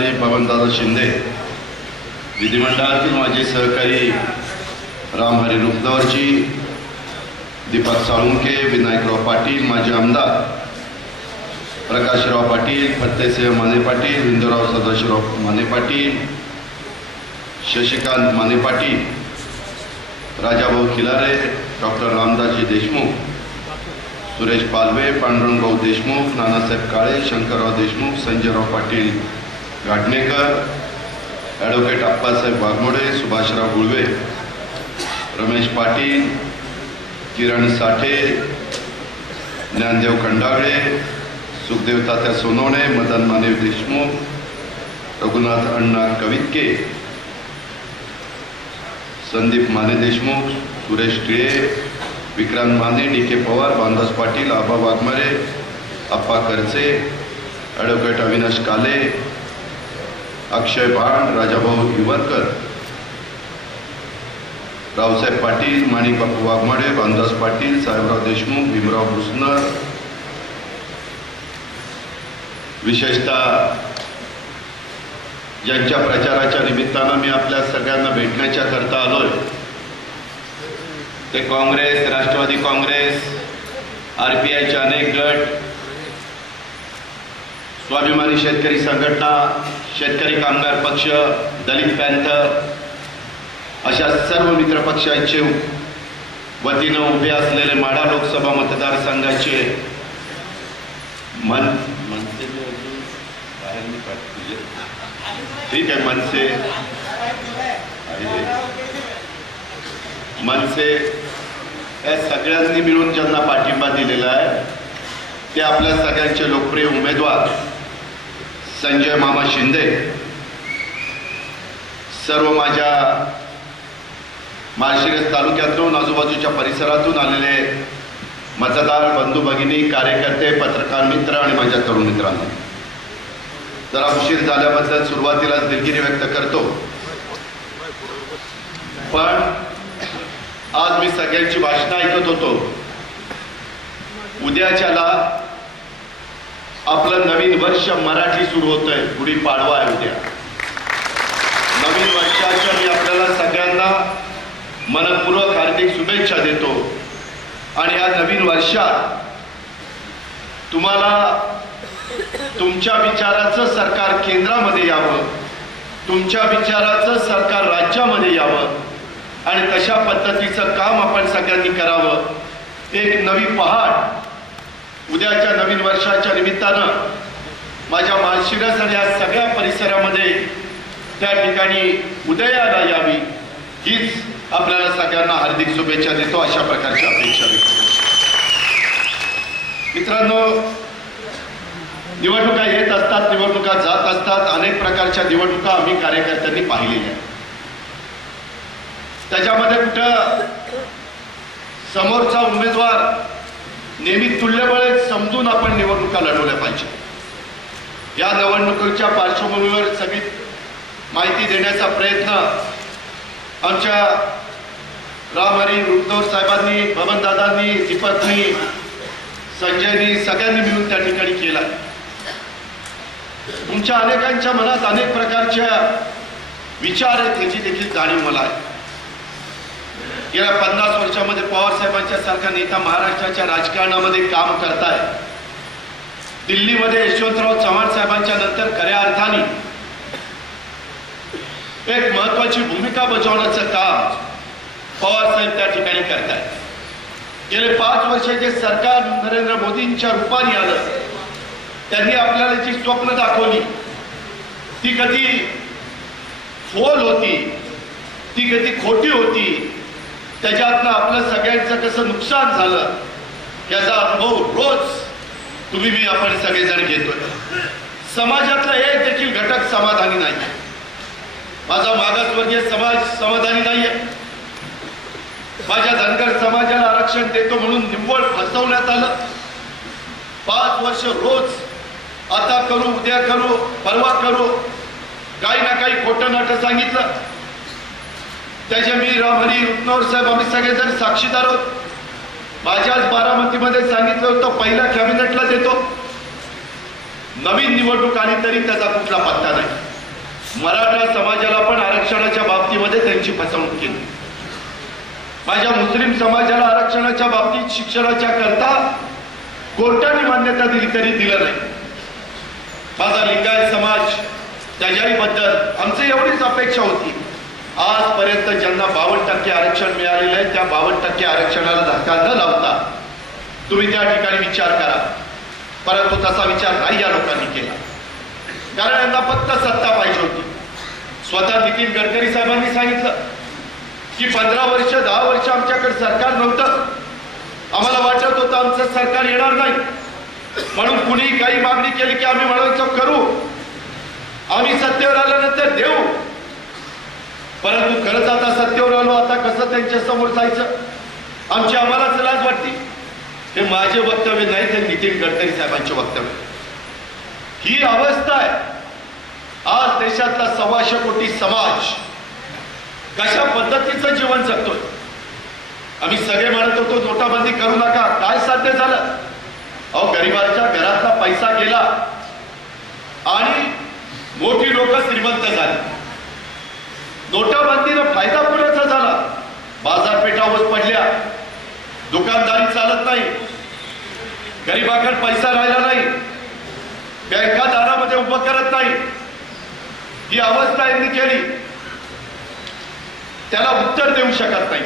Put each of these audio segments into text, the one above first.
जिल्हाधिकारी बबनदादा शिंदे, विधिमंडळातील माझे सहकारी रामहरी रुपनवरजी, दीपक साळुंखे, विनायकराव पाटील, माजी आमदार प्रकाशराव पाटील, फत्तेसिंह माने पाटील, हिंदूराव सदाशिवराव माने पाटील, शशिकांत माने पाटील, राजाभाऊ खिलारे, डॉक्टर रामदासजी देशमुख, सुरेश पालवे, पांडुरंगभाऊ देशमुख, नानासाहेब काळे, शंकरराव देशमुख, संजयराव पाटील गाडणेकर, ॲडव्होकेट अप्पासाहेब वाघमोडे, सुभाषराव गुळवे, रमेश पाटील, किरण साठे, ज्ञानदेव खंडागळे, सुखदेव तात्या सोनवणे, मदन माने देशमुख, रघुनाथ अण्णा कवितके, संदीप माने देशमुख, सुरेश टिळे, विक्रांत माने, डी के पवार, बांदास पाटील, आबा वाघमारे, अप्पा करचे, ॲडव्होकेट अविनाश काले, अक्षय भांड, राजाभाऊ हिवरकर, रावसाहेब पाटील, माणिक बापू वाघमारे, बांदास पाटील, साहेबराव देशमुख, भीमराव भुसनर, विशेषतः ज्यांच्या प्रचाराच्या निमित्तानं मी आपल्या सगळ्यांना भेटण्याच्या करता आलोय ते काँग्रेस, राष्ट्रवादी काँग्रेस, RPIचे अनेक गट, स्वाभिमानी शेतकरी संघटना, शेतकरी कामगार पक्ष, दलित पॅंथर अशा सर्व मित्र पक्षांचे वतीनं उभे असलेले माढा लोकसभा मतदारसंघाचे ठीक आहे मनसे या सगळ्यांनी मिळून ज्यांना पाठिंबा दिलेला आहे ते आपल्या सगळ्यांचे लोकप्रिय उमेदवार संजय मामा शिंदे, सर्व माझ्या माळशिरस तालुक्यातून आजूबाजूच्या परिसरातून आलेले मतदार बंधू भगिनी, कार्यकर्ते, पत्रकार मित्र आणि माझ्या तरुण मित्रांना जरा उशीर झाल्याबद्दल सुरुवातीलाच दिलगिरी व्यक्त करतो, पण आज मी सगळ्यांची भाषणं ऐकत होतो. उद्याच्याला आपलं नवीन वर्ष मराठी सुरू होतंय, गुढीपाडवा आहे उद्या. नवीन वर्षाच्या मी आपल्याला सगळ्यांना मनपूर्वक हार्दिक शुभेच्छा देतो आणि या नवीन वर्षात तुम्हाला तुमच्या विचाराचं सरकार केंद्रामध्ये यावं, तुमच्या विचाराचं सरकार राज्यामध्ये यावं आणि तशा पद्धतीचं काम आपण सगळ्यांनी करावं. एक नवी पहाट उद्याच्या नवीन वर्षाच्या निमित्तानं माझ्या माळशिरस आणि या सगळ्या परिसरामध्ये त्या ठिकाणी उदयाला यावी हीच आपल्याला सगळ्यांना हार्दिक शुभेच्छा देतो. अशा प्रकारची अपेक्षा व्यक्त करतो. मित्रांनो, निवडणुका येत असतात, निवडणुका जात असतात, अनेक प्रकारच्या निवडणुका आम्ही कार्यकर्त्यांनी पाहिलेल्या. त्याच्यामध्ये कुठं समोरचा उमेदवार नेहमी तुल्यबळ समजून आपण निवडणुका लढवल्या पाहिजे. या निवडणुकीच्या पार्श्वभूमीवर सगळी माहिती देण्याचा प्रयत्न आमच्या रामहरी रुपनवर साहेबांनी, बबनदादांनी, दीपकनी, संजयनी सगळ्यांनी मिळून त्या ठिकाणी केला. तुमच्या अनेकांच्या मनात अनेक प्रकारच्या विचार आहेत याची देखील जाणीव मला आहे. गेल्या 50 वर्षामध्ये पवार साहेबांच्या सारखा नेता महाराष्ट्राच्या राजकारणामध्ये काम करताय. दिल्लीमध्ये यशवंतराव चव्हाण साहेबांच्या नंतर खऱ्या अर्थाने एक महत्वाची भूमिका बजावण्याचं काम पवार साहेब त्या ठिकाणी करताय. गेले 5 वर्षाचे सरकार नरेंद्र मोदींच्या रूपाने आलं. त्यांनी आपल्याला जी स्वप्न दाखवली ती कधी फोल होती, ती कधी खोटी होती, त्याच्यातनं आपलं सगळ्यांचं कसं नुकसान झालं याचा अनुभव रोज तुम्ही मी आपण सगळेजण घेतोय. समाजातला एक देखील घटक समाधानी नाही. माझा मागासवर्गीय समाज समाधानी नाहीये. माझ्या धनगर समाजाला आरक्षण देतो म्हणून निव्वळ फसवण्यात आलं. 5 वर्ष रोज आता करू, उद्या करू, परवा करू, काही ना काही खोटं नाटं सांगितलं. त्याचे मी रामहरी रुपनवर साहेब आम्ही सगळेजण साक्षीदार आहोत. माझ्याच बारामतीमध्ये सांगितलं होतं पहिल्या कॅबिनेटला देतो. नवीन निवडणूक आली तरी त्याचा कुठला पत्ता नाही. मराठा समाजाला पण आरक्षणाच्या बाबतीमध्ये त्यांची फसवणूक केली. माझ्या मुस्लिम समाजाला आरक्षणाच्या बाबतीत शिक्षणाच्या करता कोर्टाने मान्यता दिली तरी दिलं नाही. माझा लिंगायत समाज त्याच्याही बद्दल आमची एवढीच अपेक्षा होती. आजपर्यंत ज्यांना 52% आरक्षण मिळालेलं आहे त्या 52% आरक्षणाला धक्का न लावता तुम्ही त्या ठिकाणी विचार करा. परंतु तसा विचार नाही या लोकांनी केला, कारण यांना फक्त सत्ता पाहिजे होती. स्वतः नितीन गडकरी साहेबांनी सांगितलं की 15 वर्ष 10 वर्ष आमच्याकडे सरकार नव्हतं, आम्हाला वाटत होतं आमचं सरकार येणार नाही, म्हणून कुणी काही मागणी केली की आम्ही म्हणायचं करू, आम्ही सत्तेवर आल्यानंतर देऊ. परंतु खरंच आता सत्तेवर आलो, आता कसं त्यांच्या समोर जायचं, आमची आम्हालाच लाज वाटते. हे माझे वक्तव्य नाही, ते नितीन गडकरी साहेबांचे वक्तव्य. ही अवस्था आहे. आज देशातला 125 कोटी समाज कशा पद्धतीचं जीवन जगतोय. आम्ही सगळे म्हणत होतो नोटाबंदी करू नका, काय साध्य झालं? अहो, गरिबाच्या घरातला पैसा गेला आणि मोठी लोक श्रीमंत झाली. नोटाबंदीनं फायदा कुणाचा झाला? बाजारपेठा ओस पडल्या, दुकानदारी चालत नाही, गरिबाकडे पैसा राहिला नाही, बँका दारामध्ये उभं करत नाही. ही अवस्था यांनी केली, त्याला उत्तर देऊ शकत नाही.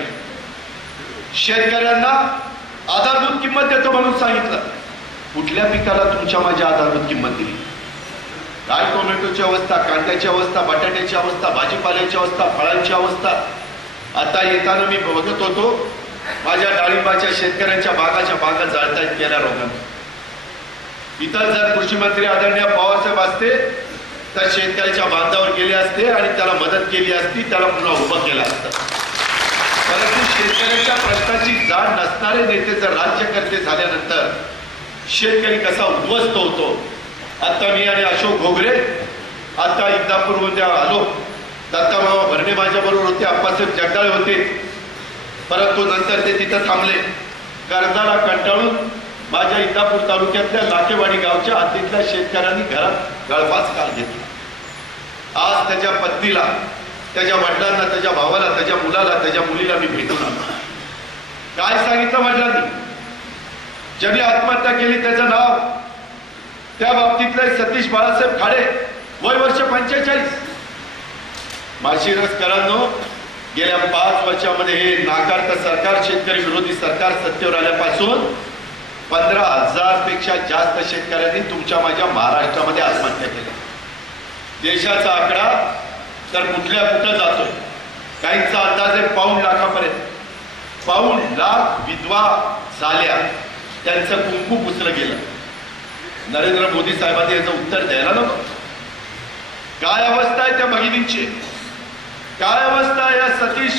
शेतकऱ्यांना आधारभूत किंमत देतो म्हणून सांगितलं, कुठल्या पिकाला तुमच्या माझ्या आधारभूत किंमत दिली? काय टोमॅटोची अवस्था, कांद्याची अवस्था, बटाट्याची अवस्था, भाजीपाल्याची अवस्था, फळांची अवस्था. आता येताना मी बघत होतो माझ्या डाळिंबाच्या शेतकऱ्यांच्या बागा जळतायत गेल्या रोगाने. इतर जर कृषी मंत्री आदरणीय पवारसाहेब असते तर शेतकऱ्याच्या बांधावर गेले असते आणि त्याला मदत केली असती, त्याला पुन्हा उभं केलं असतं. परंतु शेतकऱ्यांच्या प्रश्नाची जाण नसणारे नेते जर राज्यकर्ते झाल्यानंतर शेतकरी कसा उद्ध्वस्त होतो. आता मी आणि अशोक घोगरे आता इंदापूरमध्ये आलो, दत्तामामा भरणे माझ्या बरोबर होते, अप्पासाहेब जगदाळे होते. परंतु नंतर ते तिथं थांबले. कर्जाला कंटाळून माझ्या इंदापूर तालुक्यातल्या लाकेवाडी गावच्या हद्दीतल्या शेतकऱ्यांनी घरात गळफास काल घेतला. आज त्याच्या पत्नीला, त्याच्या वडिलांना, त्याच्या भावाला, त्याच्या मुलाला, त्याच्या मुलीला मी भेटून आलो. काय सांगितलं वडिलांनी? ज्यांनी आत्महत्या केली त्याचं नाव, त्या बाबतीतले सतीश बाळासाहेब खाडे, वय वर्ष 45. माळशिरसकरांनो, गेल्या 5 वर्षामध्ये हे नाकारतं सरकार, शेतकरी विरोधी सरकार सत्तेवर आल्यापासून 15,000 पेक्षा जास्त शेतकऱ्यांनी तुमच्या माझ्या महाराष्ट्रामध्ये आत्महत्या केल्या. देशाचा आकडा तर कुठं जातोय. काहींचा अंदाज आहे पाऊण लाखापर्यंत. पाऊण लाख विधवा झाल्या, त्यांचं कुंकू पुसलं गेलं. नरेंद्र मोदी साहेबांनी याचं उत्तर द्यायला नको. काय अवस्था आहे त्या भगिनींची, काय अवस्था आहे या सतीश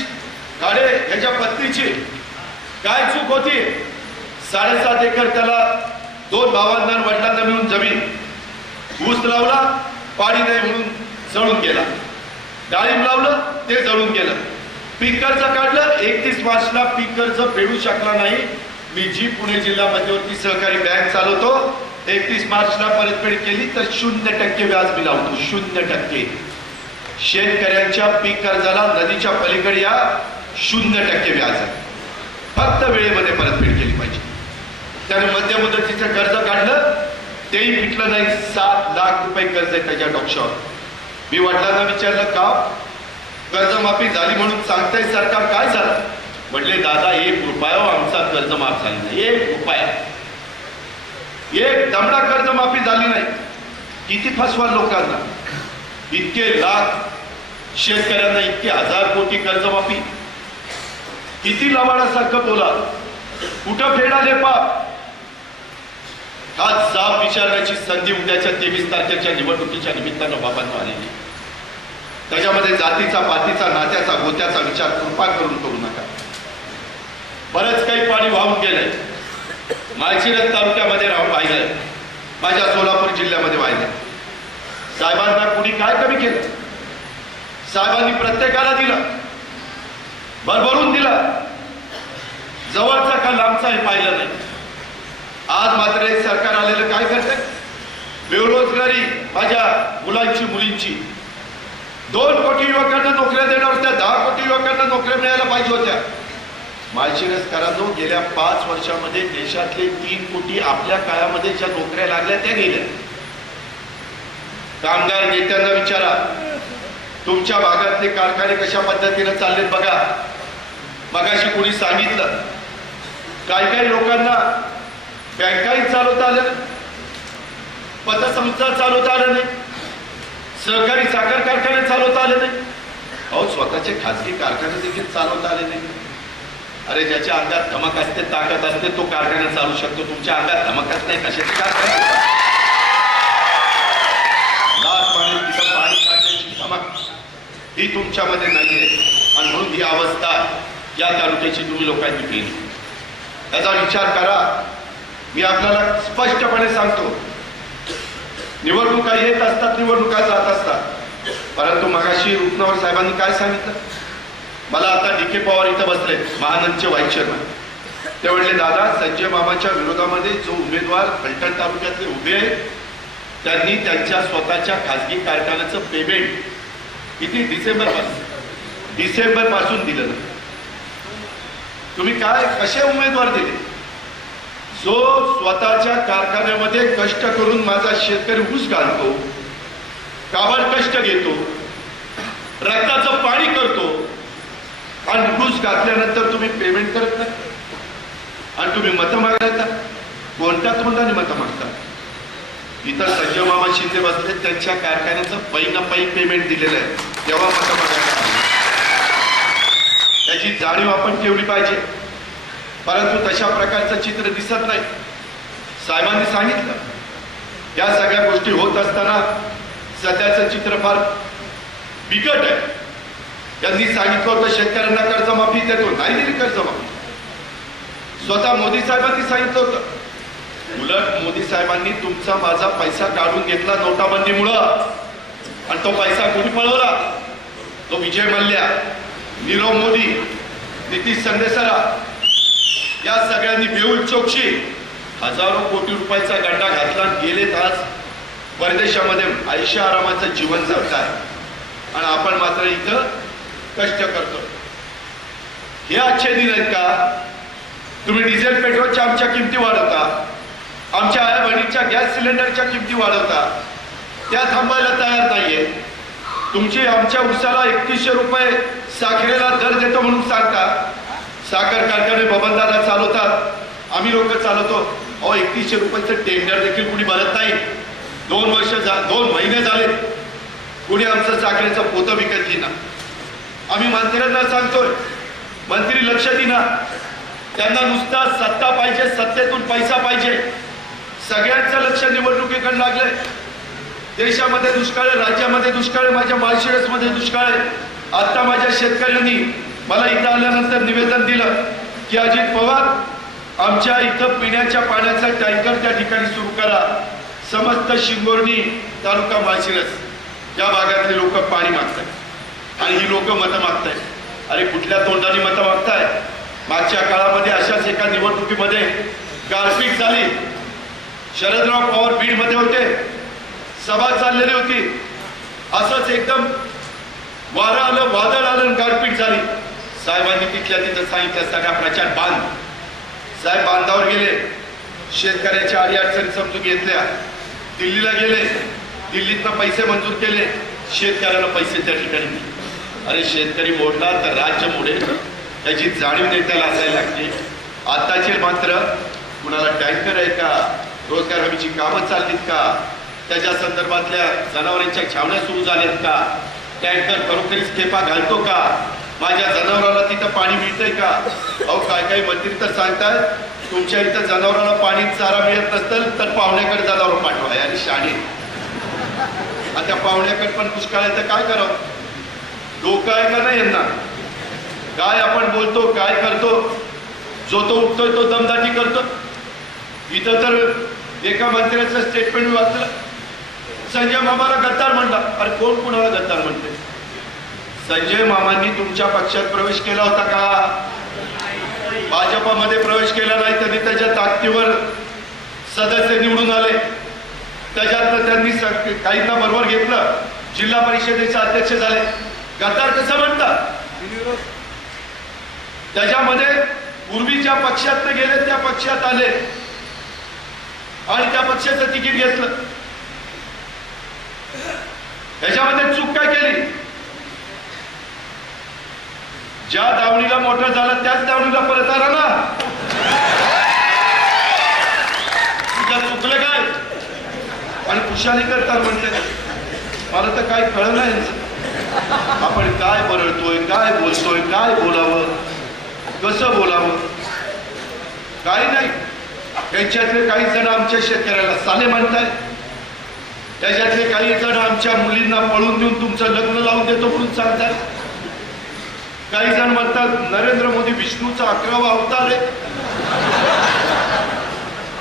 खाडे याच्या पत्नीची, काय चूक होती? 7.5 एकर त्याला 2 भावांना वडिलांना मिळून जमीन, ऊस लावला, पाणी नाही म्हणून जळून गेला. डाळिंब लावलं, ते जळून गेलं. पीक कर्ज काढलं, 31 मार्चला पीक कर्ज फेडू शकला नाही. मी जी पुणे जिल्हा मध्यवर्ती सहकारी बँक चालवतो, 31 मार्चला परतफेड केली तर 0% व्याज मी लावतो. 0%. शेतकऱ्यांच्या पीक कर्जाला नदीच्या पलीकडे या 0% व्याज आहे. फक्त वेळेमध्ये परतफेड केली पाहिजे. त्याने मध्य मुदतीचं कर्ज काढलं, तेही पिटलं नाही. 7 लाख रुपये कर्ज आहे त्याच्या डोक्यावर. मी वडिलांना विचारलं, का कर्जमाफी झाली म्हणून सांगताय सरकार, काय झालं? म्हटले, दादा 1 रुपया आमचा कर्ज माफ झाला नाही. 1 रुपया, एक दमडा कर्जमाफी झाली नाही. किती फसवा लोकांना, इतके लाख शेतकऱ्यांना, इतके 1000 कोटी कर्जमाफी. किती लवाडासारखं बोला, कुठं फेडाले पाप? हा जाब विचारण्याची संधी उद्याच्या 23 तारखेच्या निवडणुकीच्या निमित्तानं बाबांना आलेली. त्याच्यामध्ये जातीचा, पातीचा, नात्याचा, गोत्याचा विचार कृपा करू नका. बरंच काही पाणी वाहून गेलंय. माळशिरस तालुक्यामध्ये राहून वाहिलंय, माझ्या सोलापूर जिल्ह्यामध्ये वाहिलंय. साहेबांना कुणी काय कमी केलं? साहेबांनी प्रत्येकाला दिलं, भरभरून दिलं. जवळचा का लांबचा हे पाहिलं नाही. आज मात्र एक सरकार आलेलं काय करतंय? बेरोजगारी माझ्या मुलांची, मुलींची 2 कोटी युवकांना नोकऱ्या देणार होत्या, 10 कोटी युवकांना नोकऱ्या मिळायला पाहिजे होत्या. माळशिरसकरांनो, गेल्या 5 वर्षामध्ये देशातले 3 कोटी आपल्या काळामध्ये ज्या नोकऱ्या लागल्या त्या गेल्या. कामगार नेत्यांना विचारा, तुमच्या भागातले कारखाने कशा पद्धतीने चाललेत बघा. मगाशी कोणी सांगितलं, काही लोकांना बँकाही चालवता आल्या, पतसंस्था चालवता आल्या नाही, सहकारी साखर कारखाने चालवता आले नाही, अहो स्वतःचे खाजगी कारखाने देखील चालवता आले नाही. अरे ज्याच्या अंगात धमक असते, ताकद असते, तो कारखाना चालू शकतो. तुमच्या अंगात धमकच नाही, कशाचे कारखाने? लाट पाणी तिथं पाणी काढण्याची धमक ही तुमच्यामध्ये नाहीये. आणि म्हणून ही अवस्था या तालुक्याची तुम्ही लोकांनी केली. त्याचा विचार करा. मी आपल्याला स्पष्टपणे सांगतो, निवडणुका येत असतात, निवडणुका जात असतात, परंतु मगाशी रुपनवर साहेबांनी काय सांगितलं, मला आता डी.के. पवार इथं बसले, महानंदचे व्हाईस चेअरमन. ते म्हणले, दादा संजय मामाच्या विरोधामध्ये जो उमेदवार फलटण तालुक्यातले उभे आहेत त्यांनी त्यांच्या स्वतःच्या खाजगी कारखान्याचं पेमेंट किती डिसेंबर पासून दिलं नाही. तुम्ही काय कसे उमेदवार दिले? जो स्वतःच्या कारखान्यामध्ये कष्ट करून माझा शेतकरी ऊस घालतो, काबड कष्ट घेतो, रक्ताचं पाणी करतो आणि ऊस घातल्यानंतर तुम्ही पेमेंट करत नाही आणि तुम्ही मतं मागता. कोणत्या तोंडाने मतं मागता? इतर संजय मामा शिंदे बसले, त्यांच्या कारखान्याचं पै पेमेंट दिलेलं आहे, तेव्हा मतं मागायला. त्याची जाणीव आपण ठेवली पाहिजे. परंतु तशा प्रकारचं चित्र दिसत नाही. साहेबांनी सांगितलं, या सगळ्या गोष्टी होत असताना सध्याचं चित्र फार बिकट आहे. त्यांनी सांगितलं होतं शेतकऱ्यांना कर्जमाफी देतो, नाही दिली कर्जमाफी. स्वतः मोदी साहेबांनी सांगितलं होतं. उलट मोदी साहेबांनी तुमचा माझा पैसा काढून घेतला नोटाबंदीमुळं आणि तो पैसा कोणी पळवला? तो विजय मल्ल्या, नीरव मोदी, नितीश संदेसरा या सगळ्यांनी मेहुल चोक्सी हजारो कोटी रुपयाचा गंडा घातला. गेलेत आज परदेशामध्ये आयुष्य आरामाचं जीवन जगताय आणि आपण मात्र इथं कष्ट करतो. हे आजचे दिन आहेत का? तुम्ही डिझेल पेट्रोलच्या आमच्या किमती वाढवता, आमच्या आया बहिणीच्या गॅस सिलेंडरच्या किमती वाढवता, त्या थांबायला तयार नाहीये. तुमची आमच्या उसाला 3100 रुपये साखरेला दर देतो म्हणून सांगता. साखर कारखाने बबनदादा चालवतात, आम्ही लोक चालवतो. अहो 3100 रुपयाचं टेंडर देखील कुणी भरत नाही. 2 महिने झाले कुणी आमचं साखरेचं पोतं विकत घेईना. आम्ही मंत्र्यांना सांगतोय, मंत्री लक्ष देईना. त्यांना नुसता सत्ता पाहिजे, सत्तेतून पैसा पाहिजे. सगळ्यांचं लक्ष निवडणुकीकडे लागलंय. देशामध्ये दुष्काळ आहे, राज्यामध्ये दुष्काळ आहे, माझ्या माळशिरसमध्ये दुष्काळ आहे. आता माझ्या शेतकऱ्यांनी मला इथं आल्यानंतर निवेदन दिलं की अजित पवार, आमच्या इथं पिण्याच्या पाण्याचा टँकर त्या ठिकाणी सुरू करा. समस्त शिंगोर्णी तालुका माळशिरस या भागातले लोक पाणी मागतात आणि ही लोक मतं मागतायत. अरे कुठल्या तोंडाने मतं मागताय? मागच्या काळामध्ये अशाच एका निवडणुकीमध्ये गारपीट झाली. शरदराव पवार बीडमध्ये होते, सभा चाललेली होती. असंच एकदम वारं आलं, वादळ आलं, गारपीट झाली. साहेबांनी तिथल्या तिथं सांगितलं सगळा प्रचार बांध. साहेब बांधावर गेले, शेतकऱ्याच्या अडीअडचणी समजून घेतल्या, दिल्लीला गेले, दिल्लीतनं पैसे मंजूर केले, शेतकऱ्याला पैसे त्या ठिकाणी दिले. अरे शेतकरी मोडला तर राज्य मोडेल, त्याची जाणीव नेत्याला असायला लागते. आताचे मात्र कुणाला टँकर आहे का, रोजगार हमीची कामं चाललीत का, त्याच्या संदर्भातल्या जनावरांच्या छावण्या सुरू झाल्यात का, टँकर खरोखरीच खेपा घालतो का, माझ्या जनावराला तिथं पाणी मिळतंय का? अहो काही मंत्री तर सांगतात तुमच्या इथं जनावराला पाणी चारा मिळत नसतं तर पाहुण्याकडे जनावर पाठवा. आणि शाणे आता पाहुण्याकडे पण दुष्काळ आहे तर काय करावं? डोकं आहे का नाही यांना? काय आपण बोलतो, काय करतो, जो तो उठतोय तो दमदाटी करतो. इथं तर एका मंत्र्याचं स्टेटमेंट वाचलं, संजय मामाला गद्दार म्हणला. अरे कोण कुणाला गद्दार म्हणते? संजय मामांनी तुमच्या पक्षात प्रवेश केला होता का? भाजपामध्ये प्रवेश केला नाही, त्यांनी त्याच्या ताकदीवर सदस्य निवडून आले. त्याच्यात त्यांनी काहींना बरोबर घेतलं, जिल्हा परिषदेचे अध्यक्ष झाले. गद्दार कसं म्हणतात? त्याच्यामध्ये पूर्वी ज्या पक्षात गेले त्या पक्षात आले आणि त्या पक्षाचं तिकीट घेतलं. त्याच्यामध्ये चूक काय केली? ज्या दावणीला मोठं झालं त्याच दावणीला परत आला ना. तुझं चुकलं काय? आणि खुशाली करतात म्हणते. मला तर काय कळलं नाही. आपण काय बरळतोय, काय बोलतोय, काय बोलावं, कसं बोलावं, काही नाही. त्यांच्यातले काही जण आमच्या शेतकऱ्याला साले म्हणताय. त्याच्यातले काही जण आमच्या मुलींना पळून देऊन तुमचं लग्न लावून देतो म्हणून सांगतात. काही जण म्हणतात नरेंद्र मोदी विष्णूचा 11वा अवतार आहे.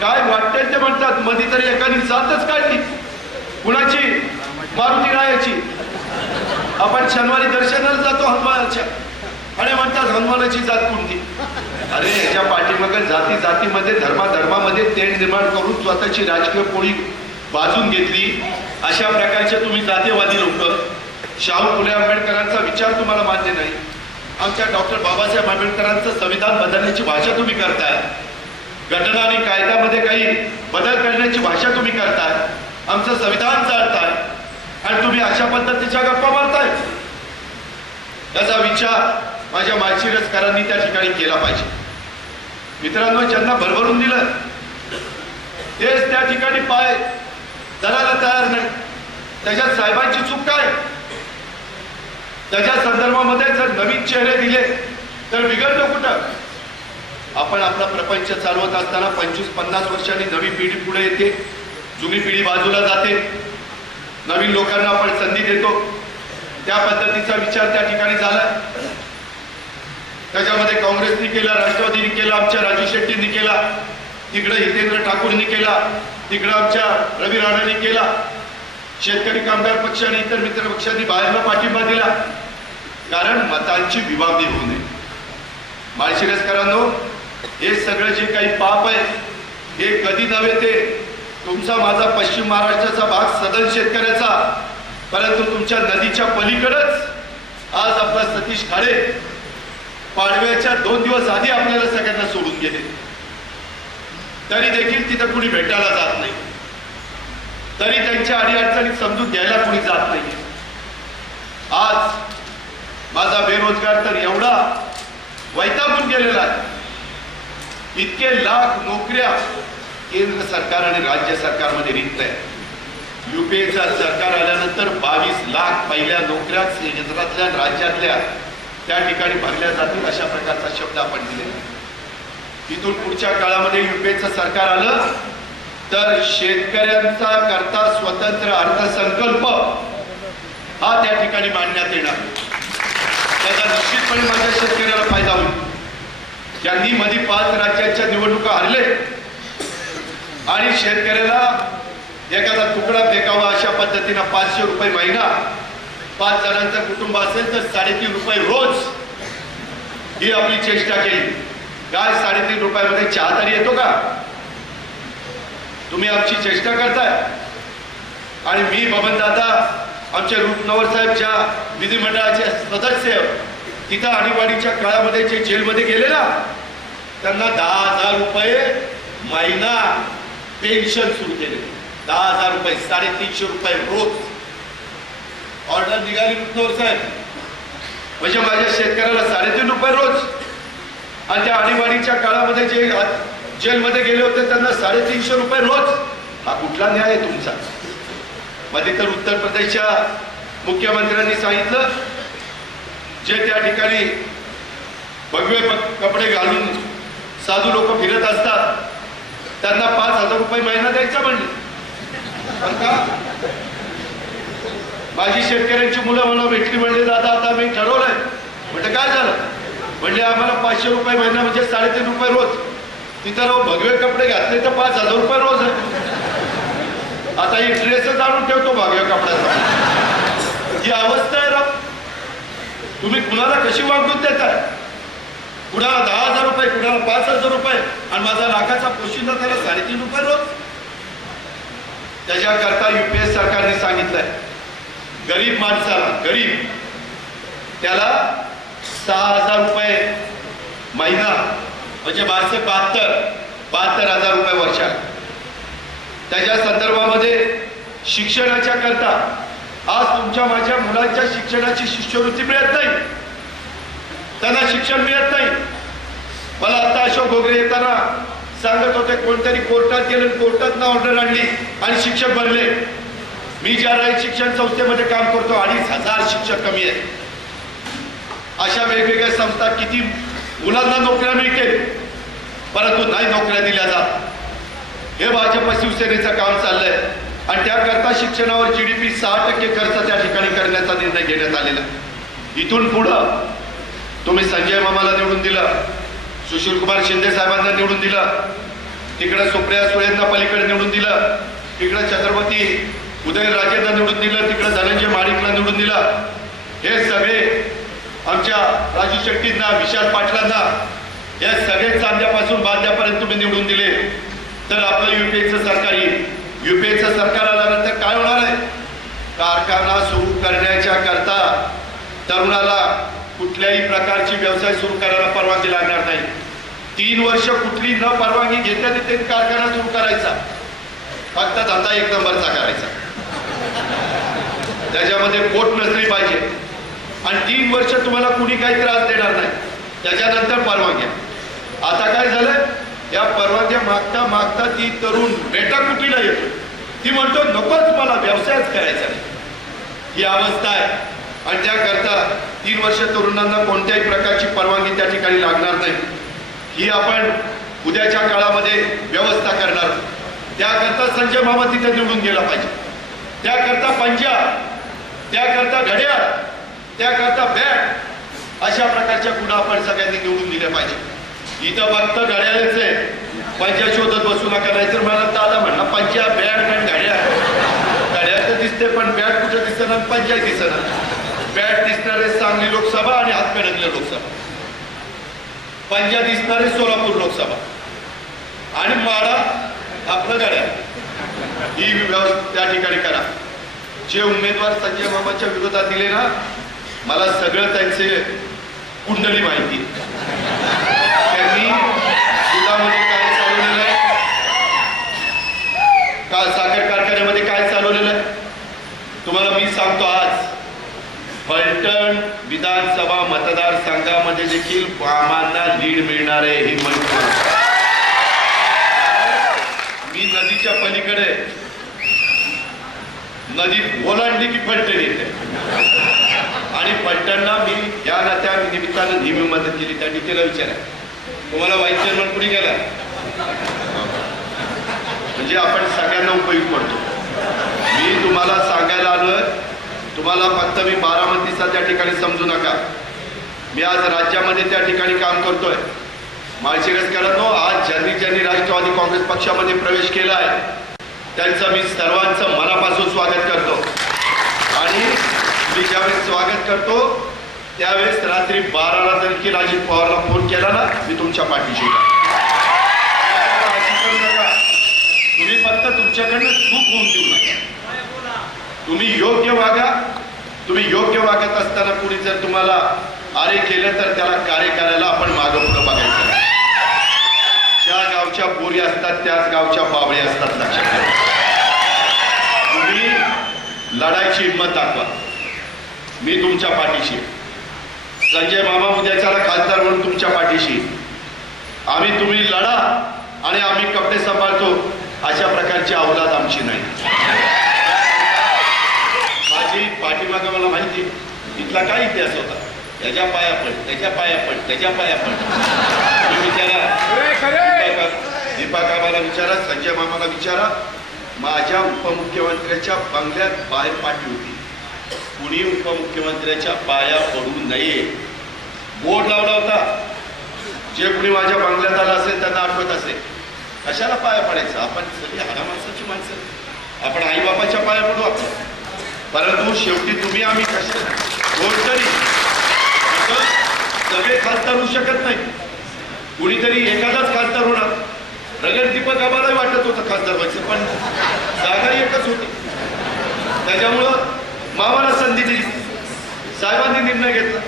काय वाटतंय ते म्हणतात. मध्ये तरी एकाने जातच काढली. कुणाची? मारुती रायाची. आपण शनिवारी दर्शनाला जातो हनुमानाच्या आणि म्हणतात हनुमानाची जात कोणती? अरे याच्या पाठीमागे जाती जातीमध्ये धर्मामध्ये तेढ निर्माण करून स्वतःची राजकीय पोळी बाजून घेतली. अशा प्रकारचे तुम्ही जातीवादी लोक. शाहू फुले आंबेडकरांचा विचार तुम्हाला मान्य नाही. आमच्या डॉक्टर बाबासाहेब आंबेडकरांचं संविधान बदलण्याची भाषा तुम्ही करताय. घटना आणि कायद्यामध्ये काही बदल करण्याची भाषा तुम्ही करताय. आमचं संविधान चालताय आणि तुम्ही अशा पद्धतीच्या गप्पा मारताय. त्याचा विचार माझ्या माळशिरसकरांनी त्या ठिकाणी केला पाहिजे. मित्रांनो, ज्यांना भरभरून दिलं तेच त्या ठिकाणी पाय धरायला तयार नाही. त्याच्यात साहेबांची चूक काय? त्याच्या संदर्भामध्ये जर नवीन चेहरे दिले तर बिघडलं कुठं? आपण आपला प्रपंच चालवत असताना 25-50 वर्षांनी नवी पिढी पुढे येते, जुनी पिढी बाजूला जाते, नवीन लोकांना आपण संधी देतो. त्या पद्धतीचा विचार त्या ठिकाणी झाला. त्याच्यामध्ये काँग्रेसनी केला, राष्ट्रवादीने केला, आमच्या राजू शेट्टींनी केला, तिकडे हितेंद्र ठाकूरनी केला, तिकडे आमच्या रवी राणांनी केला. शेतकरी कामगार पक्ष आणि इतर मित्र पक्षांनी बाहेरला पाठिंबा दिला, कारण मतांची विभागणी होऊ नये. माळशिरसकरांनो, हे सगळं जे काही पाप आहे हे कधी नव्हे ते तुमचा माझा पश्चिम महाराष्ट्राचा भाग सदन शेतकऱ्याचा, परंतु तुमच्या नदीच्या पलीकडच आज आपला सतीश खाडे पाडव्याच्या 2 दिवस आधी आपल्याला सगळ्यांना सोडून गेले. तरी देखील तिथं कुणी भेटायला जात नाही. तरी त्यांच्या अडीअडचणी समजून घ्यायला कुणी जात नाही. आज माझा बेरोजगार तर एवढा वैतागून गेलेला आहे. इतके लाख नोकऱ्या केंद्र सरकार आणि राज्य सरकारमध्ये रिक्त आहे. युपीएचा सरकार आल्यानंतर 22 लाख पहिल्या नोकऱ्या केंद्रातल्या राज्यातल्या त्या ठिकाणी भरल्या जातील अशा प्रकारचा शब्द आपण दिले. इथून पुढच्या काळामध्ये युपीएचं सरकार आलं तर शेतकऱ्यांचा करता स्वतंत्र अर्थसंकल्प हा त्या ठिकाणी मांडण्यात येणार. त्याचा निश्चितपणे माझ्या शेतकऱ्याला फायदा होईल. ज्यांनी मध्ये 5 राज्यांच्या निवडणुका हरले आणि शेतकऱ्याला एखादा तुकडा फेकावा अशा पद्धतीनं 500 रुपये महिना, 5 जणांचं कुटुंब असेल तर 3.5 रुपये रोज ही आपली चेष्टा केली. काय 3.5 रुपयामध्ये चहा तरी येतो का? तुम्ही आमची चेष्टा करताय. आणि मी बबनदादा आमचे रूपनवर साहेब ज्या विधिमंडळाचे सदस्य तिथं आणीबाणीच्या काळामध्ये जे जेलमध्ये गेले ना, त्यांना 10,000 रुपये महिना पेन्शन सुरू केले. 10,000 रुपये, 350 रुपये रोज ऑर्डर निघाली रूपनवर साहेब. म्हणजे माझ्या शेतकऱ्याला 3.5 रुपये रोज. आणि त्या आणीबाणीच्या काळामध्ये जे जेलमध्ये गेले होते त्यांना 350 रुपये रोज. हा कुठला न्याय आहे तुमचा? मध्ये तर उत्तर प्रदेशच्या मुख्यमंत्र्यांनी सांगितलं जे त्या ठिकाणी भगवे कपडे घालून साधू लोक फिरत असतात त्यांना 5,000 रुपये महिना द्यायचा म्हणले. का? माझी शेतकऱ्यांची मुलं मला भेटली, म्हणले दादा आता मी ठरवलंय. म्हणजे काय झालं? म्हणजे आम्हाला 500 रुपये महिना म्हणजे 3.5 रुपये रोज. तिथं राहू भगवे कपडे घातले तर 5,000 रुपये रोज आहे. आता ही ड्रेसच आणून ठेवतो भगव्या कपड्याचा. ही अवस्था आहे राव. तुम्ही कुणाला कशी वागणूक देताय? कुणाला 10,000 रुपये, कुणाला 5,000 रुपये, आणि माझा लाखाचा पोशिंदा त्याला 3.5 रुपये रोज. त्याच्याकरता युपीए सरकारने सांगितलंय गरीब माणसाला, गरीब त्याला 6,000 रुपये महिना, म्हणजे 72,000 रुपये वर्षाला. त्याच्या संदर्भामध्ये शिक्षणाच्या करता आज तुमच्या माझ्या मुलांच्या शिक्षणाची शिष्यवृत्ती मिळत नाही, त्यांना शिक्षण मिळत नाही. मला आता अशोक घोगरे येताना सांगत होते कोणतरी कोर्टात गेले, कोर्टात ना ऑर्डर आणली आणि शिक्षक भरले. मी ज्या रयत शिक्षण संस्थेमध्ये काम करतो 2,500 शिक्षक कमी आहेत. अशा वेगवेगळ्या संस्था किती मुलांना नोकऱ्या मिळतील, परंतु नाही नोकऱ्या दिल्या जात. हे भाजप शिवसेनेचं काम चाललंय आणि त्याकरता शिक्षणावर GDP 6% खर्च त्या ठिकाणी करण्याचा निर्णय घेण्यात आलेला. इथून पुढं तुम्ही संजय मामाला निवडून दिलं, सुशीलकुमार शिंदे साहेबांना निवडून दिलं, तिकडे सुप्रिया सुळेंना पलीकडे निवडून दिलं, तिकडे छत्रपती उदयनराजेंना निवडून दिलं, तिकडे धनंजय महाडिकला निवडून दिलं. हे सगळे आमच्या राजू शेट्टींना, विशाल पाटलांना, या सगळे चांद्यापासून बांध्यापर्यंत तुम्ही निवडून दिले, तर आपलं युपीएचं सरकार येईल. युपीएचं सरकार आल्यानंतर काय होणार आहे? कारखाना सुरू करण्याच्या करता तरुणाला कुठल्याही प्रकारची व्यवसाय सुरू करायला परवानगी लागणार नाही. 3 वर्ष कुठली न परवानगी घेतल्या तिथे कारखाना सुरू करायचा, फक्त धंदा 1 नंबरचा करायचा, त्याच्यामध्ये पोट नसली पाहिजे आणि 3 वर्ष तुम्हाला कुणी काही त्रास देणार नाही. त्याच्यानंतर परवानग्या. आता काय झालं, या परवानग्या मागता मागता ती तरुण बेटाकुटीला येतो, ती म्हणतो नकोच मला व्यवसायच करायचा नाही. ही अवस्था आहे आणि त्याकरता 3 वर्ष तरुणांना कोणत्याही प्रकारची परवानगी त्या ठिकाणी लागणार नाही. ही आपण उद्याच्या काळामध्ये व्यवस्था करणार. त्याकरता संजय मामा तिथे निवडून गेला पाहिजे, त्याकरता पंजा, त्याकरता घड्याळ, त्याकरता बॅट, अशा प्रकारच्या गुन्हा आपण सगळ्यांनी निवडून दिल्या पाहिजे. इथं फक्त घड्याळच आहे, पंजा शोधत बसू नका, नाहीतर मला दादा म्हणला पंजा बॅट आणि घड्याळ. घड्याळ तर दिसते पण बॅट कुठं दिसणार, पंजा दिसणार. बॅट दिसणारे सांगली लोकसभा आणि हातकणंगले लोकसभा, पंजा दिसणारे सोलापूर लोकसभा आणि माळा आपलं घड्याळ. ही व्यवस्था त्या ठिकाणी करा. जे उमेदवार संजय मामाच्या विरोधात दिले ना, मला सगळं त्यांचे कुंडली माहिती. त्यांनी दुधामध्ये काय चालवलेलं आहे, साखर कारखान्यामध्ये काय चालवलेलं आहे तुम्हाला मी सांगतो. आज फलटण विधानसभा मतदारसंघामध्ये देखील आम्हाला लीड मिळणार आहे. ही माहिती मी नदीच्या पलीकडे, नदी ओलांडली की फलटण येते आणि फलटणला मी या त्या निमित्तानं नेहमी मदत केली. त्यांनी तिला विचारा तुम्हाला व्हाईस चेअरमन कुणी गेला, म्हणजे आपण सगळ्यांना उपयोग पडतो. मी तुम्हाला सांगायला आलोय, तुम्हाला फक्त मी बारामतीचा त्या ठिकाणी समजू नका. मी आज राज्यामध्ये त्या ठिकाणी काम करतोय. माळशिरसकरांनो, आज ज्यांनी ज्यांनी राष्ट्रवादी काँग्रेस पक्षामध्ये प्रवेश केला आहे त्यांचं मी सर्वांचं मनापासून स्वागत करतो. आणि मी ज्यावेळेस स्वागत करतो त्यावेळेस रात्री 12ला जर की अजित पवारला फोन केला ना, मी तुमच्या पाठीशी. तुम्ही फक्त तुमच्याकडनं चूक होऊन देऊ नका. तुम्ही योग्य वागा. तुम्ही योग्य वागत असताना कुणी जर तुम्हाला आरे केलं तर त्याला कार्य करायला आपण मागं पुढं बघायचं. ज्या गावच्या बोरी असतात त्याच गावच्या बावळे असतात, लक्षात ठेवा. तुम्ही लढायची हिंमत दाखवा. मी तुमच्या पाठीशी. संजय मामा उद्याच्याला खासदार म्हणून तुमच्या पाठीशी. आम्ही तुम्ही लढा आणि आम्ही कपडे सांभाळतो अशा प्रकारची अवलाद आमची नाही. माझी पाठीमागं मला माहिती इथला काय इतिहास होता. त्याच्या पाया पड, त्याच्या पाया पड, त्याच्या पाया पड. तुम्ही विचारा दीपा कामाला विचारा, संजय मामाला विचारा. माझ्या उपमुख्यमंत्र्याच्या बंगल्यात बाहेर पाठी होती, कुणी उपमुख्यमंत्र्याच्या पाया पडू नये बोर्ड लावला होता. जे कुणी माझ्या बंगल्यात आलं असेल त्यांना आठवत असेल. कशाला पाया पडायचं? आपण सगळी हाडा माणसाची माणसं, आपण आई बापाच्या पाया पडू आपण. परंतु शेवटी तुम्ही आम्ही कशा कोणतरी सगळे खासदार होऊ शकत नाही. कुणीतरी एखादाच खासदार होणार. रगत दीपक आम्हाला वाटत होतं खासदार व्हायचं, पण जागा एकच होती. त्याच्यामुळं मामाला संधी दिली, साहेबांनी निर्णय घेतला.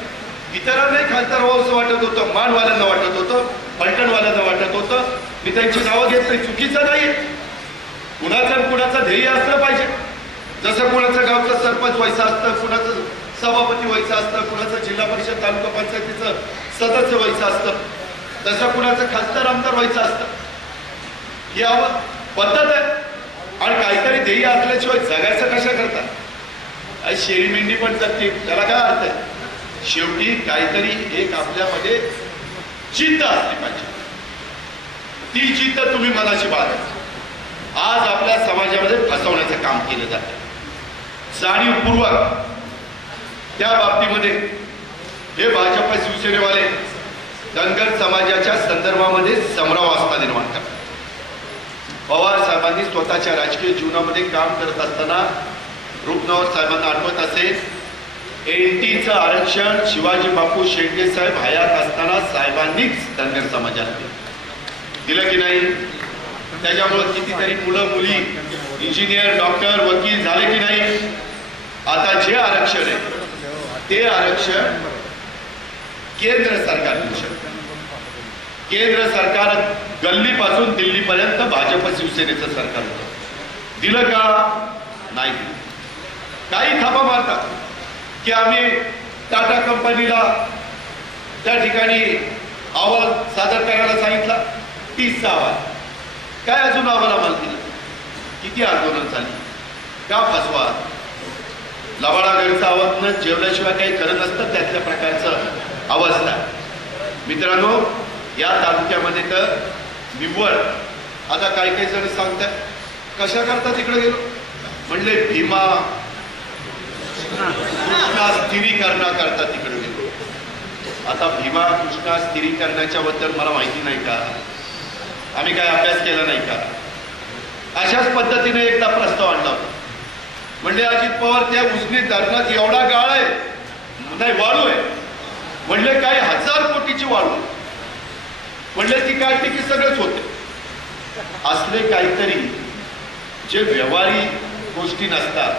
इतरांनाही खासदार व्हावंसं वाटत होतं, मानवाल्यांना वाटत होतं, पलटणवाल्यांना वाटत होतं. मी त्यांची नावं घेत नाही, चुकीचं नाही. कुणाचं ध्येय असलं पाहिजे. जसं कुणाचं गावचं सरपंच व्हायचं असतं, कुणाचं सभापती व्हायचं असतं, कुणाचं जिल्हा परिषद तालुका पंचायतीचं सदस्य व्हायचं असतं, तसं कुणाचं खासदार आमदार व्हायचं असतं. ही पद्धत आहे. आणि काहीतरी ध्येय असल्याशिवाय जगायचं कशा करतात? शेरी मेंढी पण जगते, त्याला काय अर्थ आहे? शेवटी काहीतरी एक आपल्यामध्ये जिद्द असली पाहिजे. ती जिद्द तुम्ही मनाशी बाळगा. आज आपल्या समाजामध्ये फसवण्याचं काम केलं जातं जाणीवपूर्वक. त्या बाबतीमध्ये हे भाजप शिवसेनेवाले धनगर समाजाच्या संदर्भामध्ये समरावस्था निर्माण करतात. पवार साहेबांनी स्वतःच्या राजकीय जीवनामध्ये काम करत असताना रुपनवर साहेबांना आठवत असेल, एनटीचं आरक्षण शिवाजी बापू शेळके साहेब हयात असताना साहेबांनीच धनगर समाजाला दिलं की नाही? त्याच्यामुळे कितीतरी मुलं मुली इंजिनियर, डॉक्टर, वकील झाले की नाही? आता जे आरक्षण आहे ते आरक्षण केंद्र सरकार देऊ शकतं. केंद्र सरकार गल्लीपासून दिल्लीपर्यंत भाजप शिवसेनेचं सरकार होतं. दिलं का? नाही. काही थापा मारतात की आम्ही टाटा कंपनीला त्या ठिकाणी अहवाल सादर करायला सांगितला, 30चा अहवाल. काय अजून अहवाल आम्हाला दिलं? किती आंदोलन झाली? का फसवा? लबाडागडचा आवाज न जेवल्याशिवाय काही खरं नसतं, त्यातल्या प्रकारचं अवस्था. मित्रांनो, या तालुक्यामध्ये तर निव्वळ आता काही जण सांगतात कशा करता तिकडे गेलो, म्हणले भीमा कृष्णा स्थिरीकरणाकरता तिकडे गेलो. आता भीमा कृष्णा स्थिरीकरणाच्या बद्दल मला माहिती नाही का? आम्ही काय अभ्यास केला नाही का? अशाच पद्धतीने एकदा प्रस्ताव आणला होता. म्हणजे अजित पवार त्या उजनी धरणात एवढा गाळ आहे, नाही वाळू आहे, म्हणले काय 1000 कोटीची वाळू, म्हणले ती काढली की सगळंच होते. असले काहीतरी जे व्यवहारिक गोष्टी नसतात,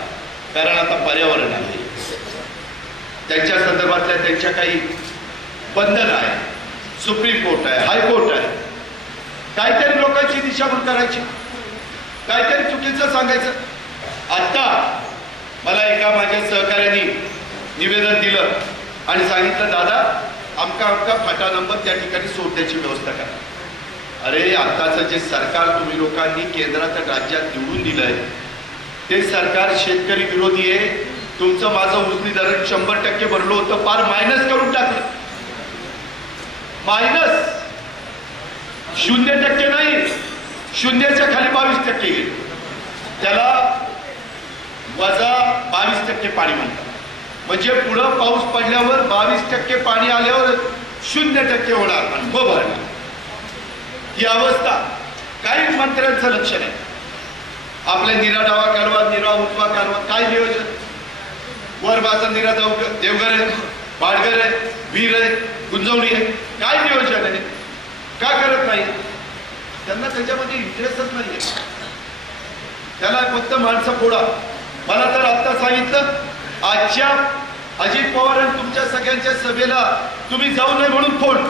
कारण आता पर्यावरण आहे, त्यांच्या संदर्भातल्या त्यांच्या काही बंधन आहे, सुप्रीम कोर्ट आहे, हायकोर्ट आहे. काहीतरी लोकांची दिशाभूल करायची, काहीतरी चुकीचं सांगायचं. आता मला एका माझ्या सहकार्याने निवेदन दिलं आणि सांगितलं, दादा आमका फाटा नंबर त्या ठिकाणी सोडण्याची व्यवस्था करा. अरे आताचं जे सरकार तुम्ही लोकांनी केंद्रात राज्यात निवडून दिलंय ते सरकार शेतकरी विरोधी आहे. तुमचं माझं उजनी धरण 100% भरलं होतं, फार मायनस करून टाकलं. मायनस 0% नाही, शून्याच्या खाली 22% गेले. त्याला वजा 22% पाणी म्हणतात. म्हणजे पुढं पाऊस पडल्यावर 22% पाणी आल्यावर 0% होणार आणि भरणार. ही अवस्था. काही मंत्र्यांचं लक्ष नाही. आपल्या निरा डावा काढवा, निरा उजवा काढवा, काय नियोजन? वर माझा निरा जाऊ देवघर आहे, बाडगर आहे, वीर आहे, गुंजवणी आहे, काय नियोजन आहे? का करत नाही? त्यांना त्याच्यामध्ये इंटरेस्टच नाहीये. त्याला फक्त माणसं फोडा. मला तर आता सांगितलं, आजच्या अजित पवार आणि तुमच्या सगळ्यांच्या सभेला तुम्ही जाऊ नये म्हणून फोन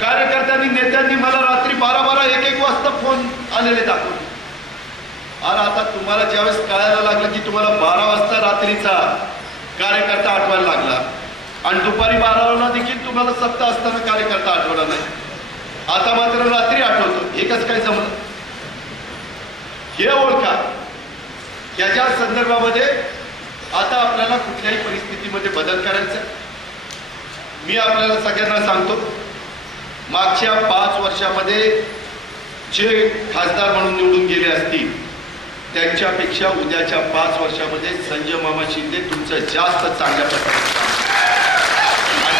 कार्यकर्त्यांनी, नेत्यांनी मला रात्री 12-12, 1-1 वाजता फोन आलेले दाखवले. आणि आता तुम्हाला ज्यावेळेस कळायला लागलं की तुम्हाला 12 वाजता रात्रीचा कार्यकर्ता आठवायला लागला आणि दुपारी 12ला देखील तुम्हाला सत्ता असताना कार्यकर्ता आठवला नाही, आता मात्र रात्री आठवतो. एकच काय जमलं? हे ओळखा. याच्या संदर्भामध्ये आता आपल्याला कुठल्याही परिस्थितीमध्ये बदल करायचा. मी आपल्याला सगळ्यांना सांगतो, मागच्या 5 वर्षामध्ये जे खासदार म्हणून निवडून गेले असतील त्यांच्यापेक्षा उद्याच्या 5 वर्षामध्ये संजय मामा शिंदे तुमचं जास्त चांगल्या प्रकारे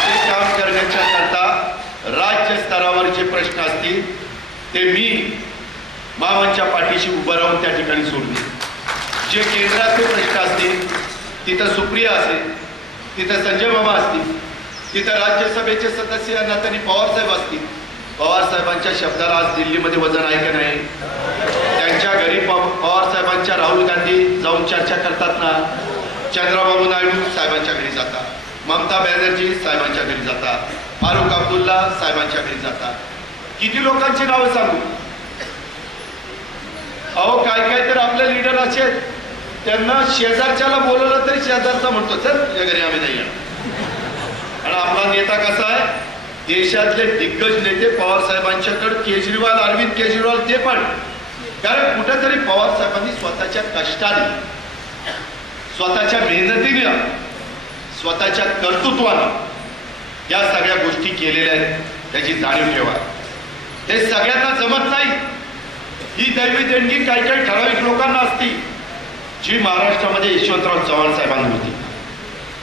ते काम करण्याच्या करता राज्य स्तरावर जे प्रश्न असतील ते मी मामांच्या पाठीशी उभं राहून त्या ठिकाणी सोडले. जे केंद्राचे प्रश्न असतील तिथं सुप्रिया असेल, तिथं संजय मामा असतील, तिथं राज्यसभेचे सदस्य नात्याने पवार साहेब असतील. पवार साहेबांच्या शब्दाला आज दिल्लीमध्ये वजन आहे का नाही? त्यांच्या घरी पवार साहेबांच्या राहुल गांधी जाऊन चर्चा करतात ना, चंद्रबाबू नायडू साहेबांच्या घरी जातात, ममता बॅनर्जी साहेबांच्या घरी जातात, फारुख अब्दुल्ला साहेबांच्या घरी जातात. किती लोकांची नावं सांगू? अहो काय काय तर आपले लीडर असे त्यांना शेजारच्याला बोलवलं तरी शेजारचा म्हणतो चल या घरी आम्ही नाही येणार. आणि आपला नेता कसा आहे, देशातले दिग्गज नेते पवार साहेबांच्याकडे, केजरीवाल, अरविंद केजरीवाल ते पण, कारण कुठेतरी पवार साहेबांनी स्वतःच्या कष्टाने, स्वतःच्या मेहनतीने, स्वतःच्या कर्तृत्वाने या सगळ्या गोष्टी केलेल्या आहेत, त्याची जाणीव ठेवा. हे सगळ्यांना जमत नाही. ही दैवी देणगी काही काही ठराविक लोकांना असती, जी महाराष्ट्रामध्ये यशवंतराव चव्हाण साहेबांना होती,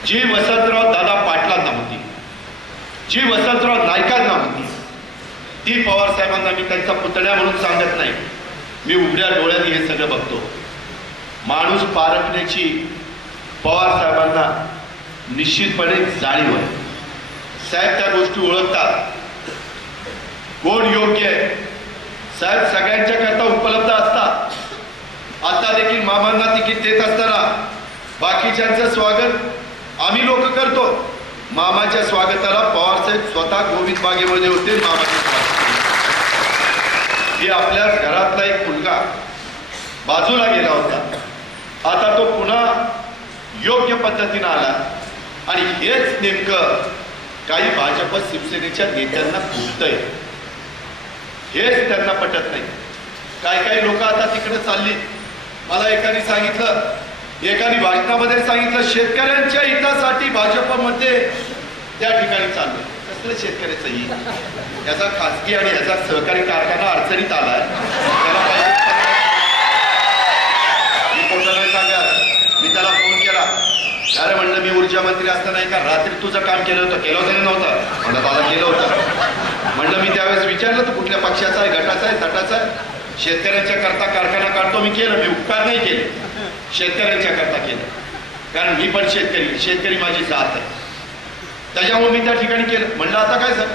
जी वसंतराव दादा पाटलांना होती, जी वसंतराव नाईकांना होती, ती पवार साहेबांना मी त्यांचा पुतण्या म्हणून सांगत नाही, मी उघड्या डोळ्यांनी हे सगळं बघतो. माणूस पारखण्याची पवार साहेबांना निश्चितपणे जाणीव आहे. साहेब त्या गोष्टी ओळखतात, कोण योग्य आहे. साहेब सगळ्यांच्या करता उपलब्ध असतात. आता देखील मामांना तिकीट देत असताना बाकीच्यांचं स्वागत आम्ही लोक करतो. मामाच्या स्वागताला पवार साहेब स्वतः गोविंद बागेमध्ये होते. मामाचे स्वागत ही आपल्याच घरातला एक मुलगा बाजूला गेला होता, आता तो पुन्हा योग्य पद्धतीने आला. आणि हेच नेमकं काही भाजप शिवसेनेच्या नेत्यांना खुंटतंय, हेच त्यांना पटत नाही. काही लोक आता तिकडे चालली. मला एकाने सांगितलं, एकाने भाषणामध्ये सांगितलं, शेतकऱ्यांच्या हितासाठी भाजपमध्ये त्या ठिकाणी चाललं. कसलं शेतकऱ्याचं हित? याचा खासगी आणि याचा सहकारी कारखाना अडचणीत आलाय, त्याला पाहिजे सांगा. मी त्याला फोन केला, अरे म्हणलं मी ऊर्जा मंत्री असताना एका रात्री तुझं काम केलं होतं नव्हतं? म्हणलं दादा केलं होतं. म्हणलं मी त्यावेळेस विचारलं तू कुठल्या पक्षाचा आहे, गटाचा आहे, तटाचा आहे? शेतकऱ्यांच्या करता कारखाना काढतो मी, केलं. मी उपकार नाही केले, शेतकऱ्यांच्या करता केलं, कारण मी पण शेतकरी माझी जात आहे, त्याच्यामुळे मी त्या ठिकाणी केलं. म्हणलं आता काय सर?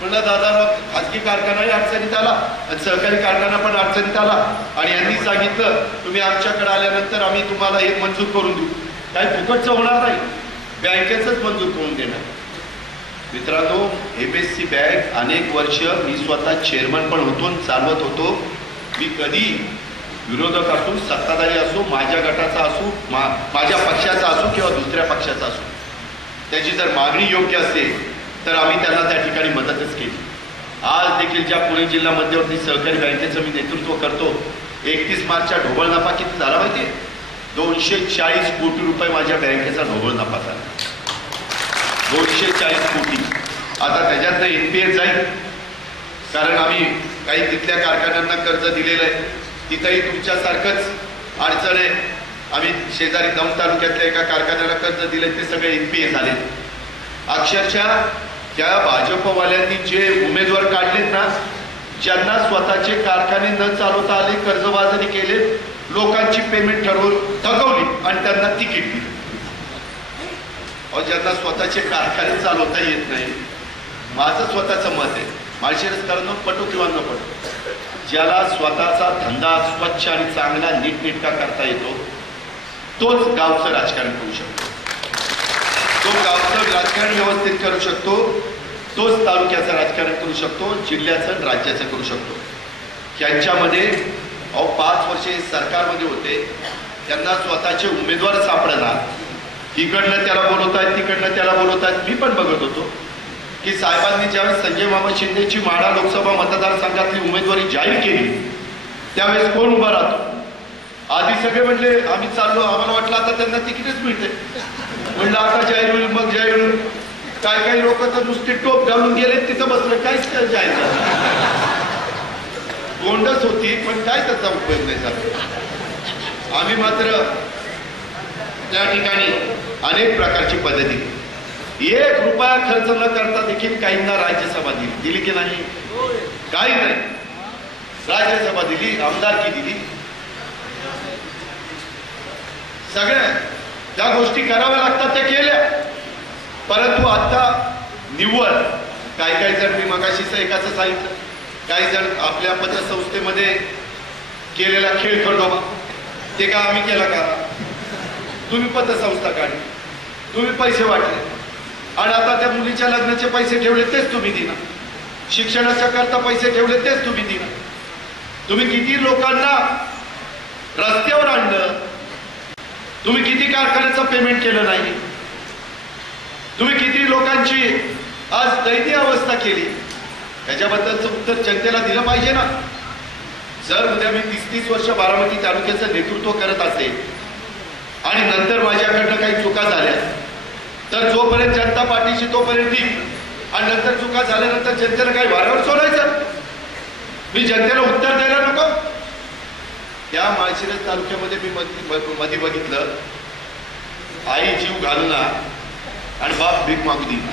म्हणलं दादा खाजगी कारखानाही अडचणीत आला आणि सहकारी कारखाना पण अडचणीत आला, आणि यांनी सांगितलं तुम्ही आमच्याकडे आल्यानंतर आम्ही तुम्हाला हे मंजूर करून देऊ. काही फुकटचं होणार नाही, बँकेचंच मंजूर करून देणार. मित्रांनो, MSC बँक अनेक वर्ष मी स्वतः चेअरमन पण होतो, चालवत होतो. मी कधी विरोधक असो, सत्ताधारी असो, माझ्या गटाचा असो, माझ्या पक्षाचा असो किंवा दुसऱ्या पक्षाचा असो, त्याची जर मागणी योग्य असेल तर आम्ही त्यांना त्या ठिकाणी मदतच केली. आज देखील ज्या पुणे जिल्हा मध्यवर्ती सहकारी बँकेचं मी नेतृत्व करतो, 31 मार्चच्या ढोबळ नफा किती झाला माहिती? 240 कोटी रुपये माझ्या बँकेचा ढोबळ नफा झाला. 240 कोटी. आता त्याच्यातनं NPA जाईल, कारण आम्ही काही तिथल्या कारखान्यांना कर्ज दिलेलं आहे. तिथंही तुमच्यासारखंच अडचण आहे. आम्ही शेजारी दौंड तालुक्यातल्या एका कारखान्याला कर्ज दिले, ते सगळे NPA झाले. अक्षरशः त्या भाजपवाल्यांनी जे उमेदवार काढलेत ना, ज्यांना स्वतःचे कारखाने न चालवता आले, कर्जबाजारी केले, लोकांची पेमेंट ठरवून थकवली आणि त्यांना तिकीट दिली. ज्यांना स्वतःचे कारखाने चालवता येत नाही, माझं स्वतःचं मत आहे, माळशिरस करणं पटो किंवा न पटो, ज्याला स्वतःचा धंदा स्वच्छ आणि चांगला नीटनेटका करता येतो, तोच गावचं राजकारण करू शकतो, तो गावचं राजकारण व्यवस्थित करू शकतो, तोच तालुक्याचं राजकारण करू शकतो, जिल्ह्याचं राज्याचं करू शकतो. यांच्यामध्ये 5 वर्षे सरकारमध्ये होते, त्यांना स्वतःचे उमेदवार सापडणार, इकडनं त्याला बोलवतायत, तिकडनं त्याला बोलवतायत. मी पण बघत होतो की साहेबांनी ज्यावेळेस संजय मामा शिंदेची माढा लोकसभा मतदारसंघातली उमेदवारी जाहीर केली, त्यावेळेस कोण उभा राहतो? आधी सगळे म्हणले आम्ही चाललो, आम्हाला वाटलं आता त्यांना तिकीटच मिळते. म्हणलं आता जाहीर होईल, मग जाहीर होईल. काही लोक तर नुसती टोप घालून गेले, तिथं बसलं, काहीच जाहीर झालं. गोंडच होती, पण काय त्याचा उपयोग नाही झाला. आम्ही मात्र त्या ठिकाणी अनेक प्रकारची पद्धती, 1 रुपया खर्च न करता देखील काहींना राज्यसभा दिली की नाही? काही नाही. राज्यसभा दिली, आमदारकी दिली, सगळ्या ज्या गोष्टी कराव्या लागतात त्या केल्या. परंतु आता निव्वळ काही जण, मी मगाशीच एकाचं सांगितलं, काही जण आपल्या पतसंस्थेमध्ये केलेला खेळ खंडोबा, ते का आम्ही केला का? तुम्ही पतसंस्था काढली, तुम्ही पैसे वाटले, आणि आता त्या मुलीच्या लग्नाचे पैसे ठेवले तेच तुम्ही दिना, शिक्षणाच्या करता पैसे ठेवले तेच तुम्ही दिना. तुम्ही किती लोकांना रस्त्यावर आणलं, तुम्ही किती कारखान्याचं पेमेंट केलं नाही, तुम्ही किती लोकांची आज दैनीय अवस्था केली, त्याच्याबद्दलचं उत्तर जनतेला दिलं पाहिजे ना. जर उद्या मी 30 वर्ष बारामती तालुक्याचं नेतृत्व करत असेल आणि नंतर माझ्याकडनं काही चुका झाल्या, तर जोपर्यंत जनता पार्टीशी तोपर्यंत ठीक, आणि नंतर चुका झाल्यानंतर जनतेला काही वाऱ्यावर सोडायचं. मी जनतेला उत्तर द्यायला नको. त्या माळशिरस तालुक्यामध्ये मी मध्ये बघितलं, आई जीव घालना आणि बाप भीक मागू देईना,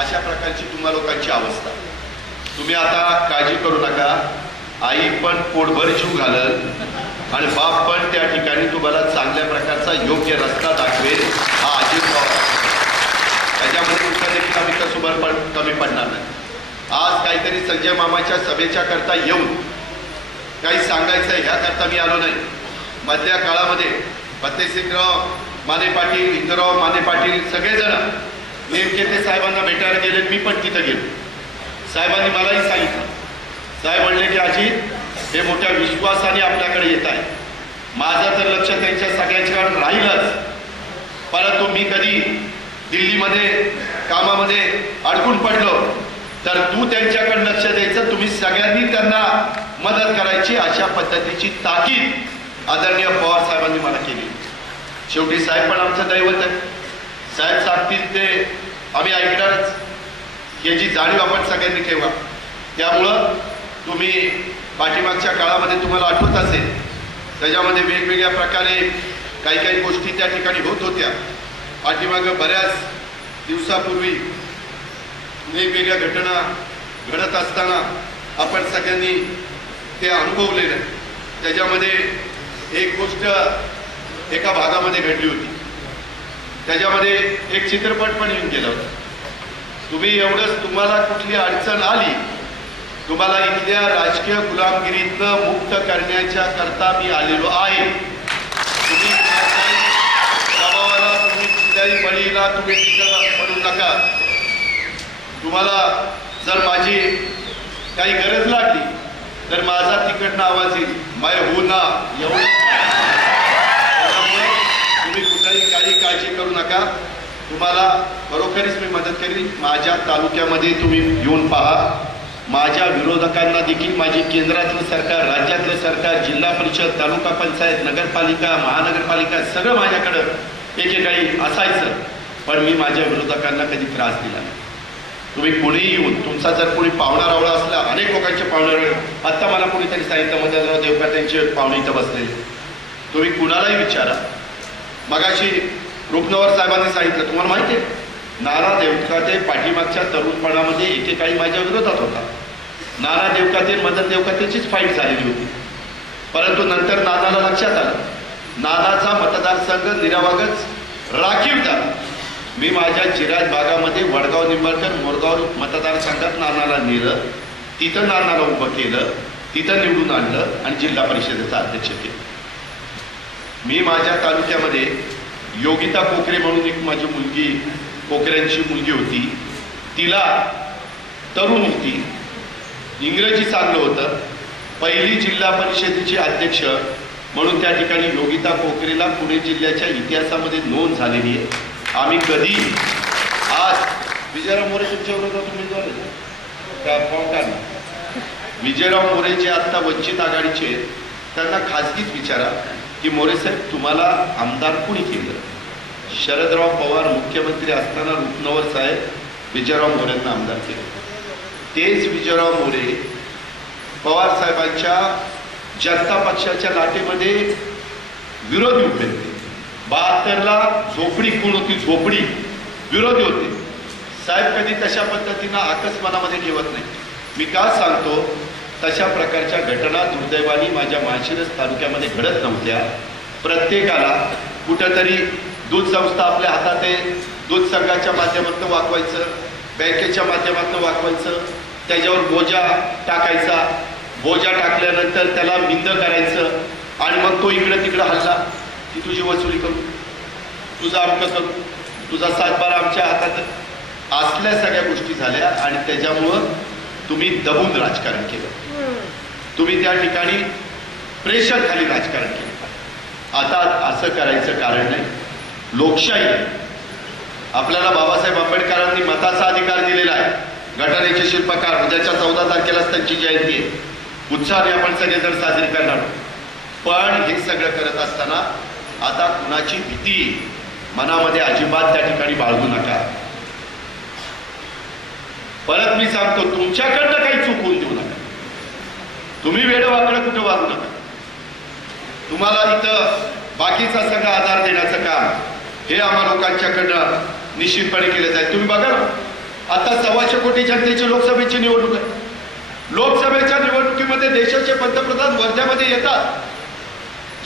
अशा प्रकारची तुम्हा लोकांची अवस्था. तुम्ही आता काळजी करू नका, आई पण पोटभर जीव घालल आणि बाप पण त्या ठिकाणी तुम्हाला चांगल्या प्रकारचा योग्य रस्ता दाखवेल. हा अजित पवार, त्याच्यामध्ये कुठला देखील आम्ही कसुबर कमी पडणार नाही. आज काहीतरी संजय मामाच्या सभेच्या करता येऊन काही सांगायचं ह्या करता मी आलो नाही. मधल्या काळामध्ये फतेसिंगराव माने पाटील, इंदुराव माने पाटील सगळेजण नेमके ते साहेबांना भेटायला गेले. मी पण तिथं गेलो. साहेबांनी मलाही सांगितलं, साहेब म्हणले की अजित हे मोठ्या विश्वासाने आपल्याकडे येत आहे. माझं तर लक्ष त्यांच्या सगळ्यांच्याकडे राहीलच, परंतु मी कधी दिल्लीमध्ये कामामध्ये अडकून पडलो तर तू त्यांच्याकडे लक्ष द्यायचं, तुम्ही सगळ्यांनी त्यांना मदत करायची, अशा पद्धतीची ताकीद आदरणीय पवार साहेबांनी मला केली. शेवटी साहेब पण आमचं दैवत आहे. साहेब सांगतील ते आम्ही ऐकणारच, याची जाणीव आपण सगळ्यांनी ठेवा. त्यामुळं तुम्ही पाठीमागच्या काळामध्ये तुम्हाला आठवत असेल, त्याच्यामध्ये वेगवेगळ्या प्रकारे काही गोष्टी त्या ठिकाणी होत होत्या. पाठीमागं बऱ्याच दिवसापूर्वी वेगवेगळ्या घटना घडत असताना आपण सगळ्यांनी ते अनुभवलेलं. त्याच्यामध्ये एक गोष्ट एका भागामध्ये घडली होती, त्याच्यामध्ये एक चित्रपट पण येऊन गेला होता. तुम्ही एवढंच, तुम्हाला कुठली अडचण आली, तुम्हाला इथल्या राजकीय गुलामगिरीतनं मुक्त करण्याच्या करता मी आलेलो आहे. तुम्ही दबावाला, तुम्ही कुठल्याही बळीला तुम्ही तिथं पडू नका. तुम्हाला जर माझी काही गरज लागली तर माझा तिकडनं आवाज येईल, मैं हूं ना, एवढं. तुम्ही कुठल्याही काही काळजी करू नका. तुम्हाला खरोखरीच मी मदत करेन. माझ्या तालुक्यामध्ये तुम्ही येऊन पहा. माझ्या विरोधकांना देखील माझी केंद्रातलं सरकार, राज्यातलं सरकार, जिल्हा परिषद, तालुका पंचायत, नगरपालिका, महानगरपालिका सगळं माझ्याकडं एकेकाळी असायचं, पण मी माझ्या विरोधकांना कधी त्रास दिला नाही. तुम्ही कोणीही येऊन, तुमचा जर कोणी पाहुणा रावळा असला, अनेक लोकांचे पाहुणे, आत्ता मला कोणीतरी सांगितलं मदनराव देवकर त्यांचे पाहुणे इथं बसलेले, तुम्ही कुणालाही विचारा. मगाशी रुपनवर साहेबांनी सांगितलं, तुम्हाला माहिती आहे नाना देवकाते पाठीमागच्या तरुणपणामध्ये एकेकाळी माझ्या विरोधात होता. नाना देवकाते मदन देवकातेचीच फाईट झालेली होती, परंतु नंतर नानाला लक्षात आलं, नानाचा मतदारसंघ निरावागच राखीव झाला. मी माझ्या जिराज भागामध्ये वडगाव, निंबाळकर, मोरगाव मतदारसंघात नानाला नेलं, तिथं नानाला उभं केलं, तिथं निवडून आणलं आणि जिल्हा परिषदेचा अध्यक्ष केलं. मी माझ्या तालुक्यामध्ये योगिता कोकरे म्हणून एक माझी मुलगी, कोकऱ्यांची मुलगी होती, तिला तरुण होती, इंग्रजी चांगलं होतं, पहिली जिल्हा परिषदेची अध्यक्ष म्हणून त्या ठिकाणी योगिता कोकरेला पुणे जिल्ह्याच्या इतिहासामध्ये नोंद झालेली आहे. आम्ही कधी आज विजयराव मोरे तुमच्या विरोधात उमेदवार त्या फॉर्म काढला, विजयराव मोरे जे आत्ता वंचित आघाडीचे आहेत, त्यांना खाजगीच विचारा की मोरे साहेब तुम्हाला आमदार कुणी केलं? शरदराव पवार मुख्यमंत्री असताना रुपनवर साहेब विजयराव मोरेंना आमदार केले. तेच विजयराव मोरे पवार साहेबांच्या जनता पक्षाच्या लाटेमध्ये विरोधी उभे होते. 72ला झोपडी कोण होती, झोपडी विरोधी होते. साहेब कधी तशा पद्धतीनं आकस मनामध्ये ठेवत नाही. मी का सांगतो, तशा प्रकारच्या घटना दुर्दैवाने माझ्या माळशिरस तालुक्यामध्ये घडत नव्हत्या. प्रत्येकाला कुठंतरी दूध संस्था आपल्या हातात आहे, दूध संघाच्या माध्यमातून वागवायचं, बँकेच्या माध्यमातून वागवायचं, त्याच्यावर बोजा टाकायचा, बोजा टाकल्यानंतर त्याला बिंद करायचं आणि मग तो इकडं तिकडं हल्ला की तुझी वसुली करू. तुझा अमकं करू, तुझा सातबारा आमच्या हातात, असल्या सगळ्या गोष्टी झाल्या आणि त्याच्यामुळं तुम्ही दबून राजकारण केलं. तुम्ही त्या ठिकाणी प्रेशर खाली राजकारण केलं. आता असं करायचं कारण नाही. लोकशाही आहे. आपल्याला बाबासाहेब आंबेडकरांनी मताचा अधिकार दिलेला आहे. घटनेचे शिल्पकार उद्याच्या 14 तारखेलाच त्यांची जयंती आहे. उत्साहाने आपण सगळेजण साजरी करणार. पण हे सगळं करत असताना आता कुणाची भीती मनामध्ये अजिबात त्या ठिकाणी बाळगू नका. परत मी सांगतो, तुमच्याकडनं काही चूक होऊन देऊ नका. तुम्ही वेडवाकडं कुठं वागू नका. तुम्हाला इथं बाकीचा सगळा आधार देण्याचं काम हे आम्हा लोकांच्याकडनं निश्चितपणे केलं जाईल. तुम्ही बघा ना, आता 125 कोटी जनतेची लोकसभेची निवडणूक आहे. लोकसभेच्या निवडणुकीमध्ये देशाचे पंतप्रधान वर्ध्यामध्ये येतात,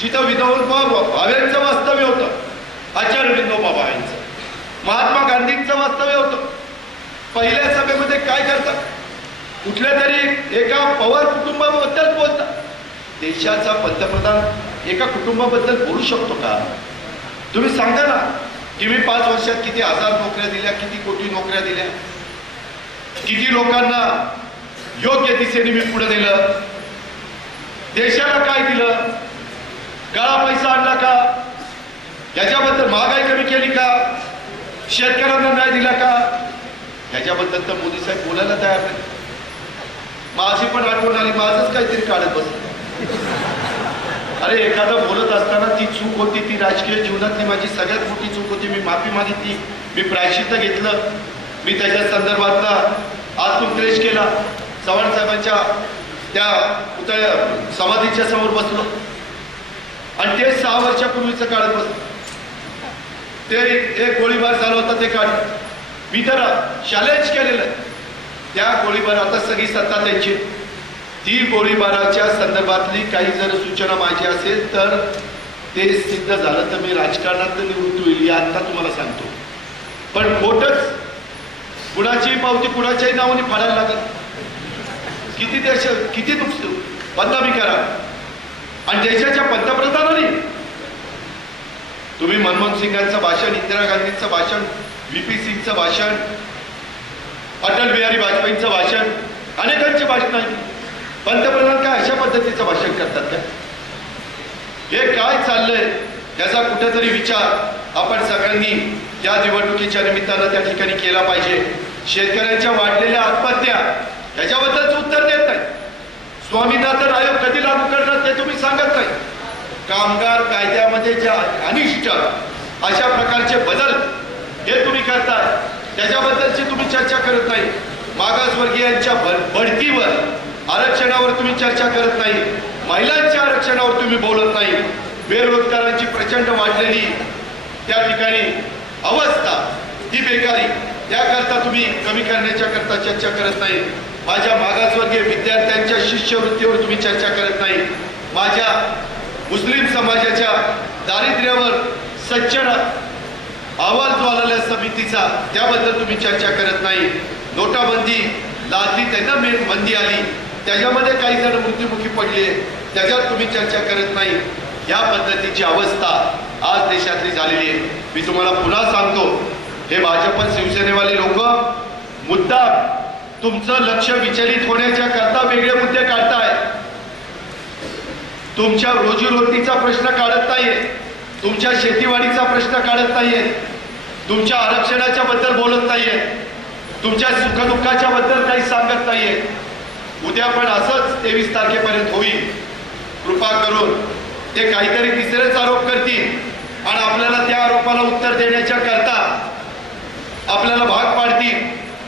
जिथं विनोबा भावेंचं वास्तव्य होतं, आचार्य विनोबा भावेंचं, महात्मा गांधींचं वास्तव्य होतं. पहिल्या सभेमध्ये काय करतात? कुठल्या तरी एका पवार कुटुंबाबद्दल बोलतात. देशाचा पंतप्रधान एका कुटुंबाबद्दल बोलू शकतो का? तुम्ही सांगा ना की मी 5 वर्षात किती हजार नोकऱ्या दिल्या, किती कोटी नोकऱ्या दिल्या, किती लोकांना योग्य दिशेने मी पुढे नेलं, देशाला काय दिलं, काळा पैसा आणला का, याच्याबद्दल महागाई कमी केली का, शेतकऱ्यांना न्याय दिला का, याच्याबद्दल तर मोदी साहेब बोलायला तयार नाही. माझी पण आठवण आली, माझंच काहीतरी काढत बसलं. अरे एखादं बोलत असताना ती चूक होती, ती राजकीय जीवनातली माझी सगळ्यात मोठी चूक होती. मी माफी मागितली, मी प्रायश्चित्त घेतलं, मी त्याच्या संदर्भातला आतून क्लेश केला. चव्हाण साहेबांच्या त्या पुतळ्या समाधीच्या समोर बसलो आणि ते 6 वर्षापूर्वीचं काढत बसलो. ते एक गोळीबार झाला होता ते काढ, मी तर चॅलेंज केलेलं. त्या गोळीबार आता सगळी सत्ता त्यांची. ती गोळीबाराच्या संदर्भातली काही जर सूचना माझी असेल तर ते सिद्ध झालं तर मी राजकारणात निवृत्त होईल, आता तुम्हाला सांगतो. पण खोटच कुणाची पावती कुणाच्याही नावाने फाडायला लागत. किती देश, किती नुकसान बदनामी करा. आणि देशाच्या पंतप्रधानांनी तुम्ही मनमोहन सिंगांचं भाषण, इंदिरा गांधींचं भाषण, VP सिंगचं भाषण, अटल बिहारी वाजपेयींचं भाषण, अनेकांची भाषण ऐकली. पंतप्रधान काय अशा पद्धतीचं भाषण करतात का? हे काय चाललंय याचा कुठेतरी विचार आपण सगळ्यांनी या निवडणुकीच्या निमित्तानं त्या ठिकाणी केला पाहिजे. शेतकऱ्यांच्या वाढलेल्या आत्महत्या याच्याबद्दलच उत्तर देत नाही. स्वामीनाथन आयोग कधी लागू करणार ते तुम्ही सांगत नाही. कामगार कायद्यामध्ये जे अनिष्ट अशा प्रकारचे बदल हे तुम्ही करताय त्याच्याबद्दलची तुम्ही चर्चा करत नाही. मागासवर्गीयांच्या बढतीवर, आरक्षणावर तुम्ही चर्चा करत नाही. महिलांच्या आरक्षणावर तुम्ही बोलत नाही. बेरोजगारांची प्रचंड वाढलेली त्या ठिकाणी अवस्था, ही बेकारी, त्याकरता तुम्ही कमी करण्याच्या करता चर्चा करत नाही. माझ्या मागासवर्गीय विद्यार्थ्यांच्या शिष्यवृत्तीवर तुम्ही चर्चा करत नाही. माझ्या मुस्लिम समाजाच्या दारिद्र्यावर सज्जन अहवाल जो आलेला समितीचा त्याबद्दल तुम्ही चर्चा करत नाही. नोटाबंदी लादली, त्यांना बंदी आली, त्याच्यामध्ये काही जण मृत्युमुखी पडले, त्याच्यावर तुम्ही चर्चा करत नाही. या पद्धतीची अवस्था आज देशातली झालेली आहे. मी तुम्हाला पुन्हा सांगतो, हे भाजप शिवसेनेवाले लोक मुद्दाम तुमचं लक्ष विचलित होण्याच्या करता वेगळे मुद्दे काढताय. तुमच्या रोजीरोटीचा प्रश्न काढत नाहीये, तुमच्या शेतीवाडीचा प्रश्न काढत नाहीये, तुमच्या आरक्षणाच्या बद्दल बोलत नाहीये, तुमच्या सुखदुःखाच्या बद्दल काही सांगत नाहीये. उद्या पण असंच 23 तारखेपर्यंत होईल. कृपा करून ते काहीतरी तिसरेच आरोप करतील आणि आपल्याला त्या आरोपाला उत्तर देण्याच्या करता आपल्याला भाग पाडतील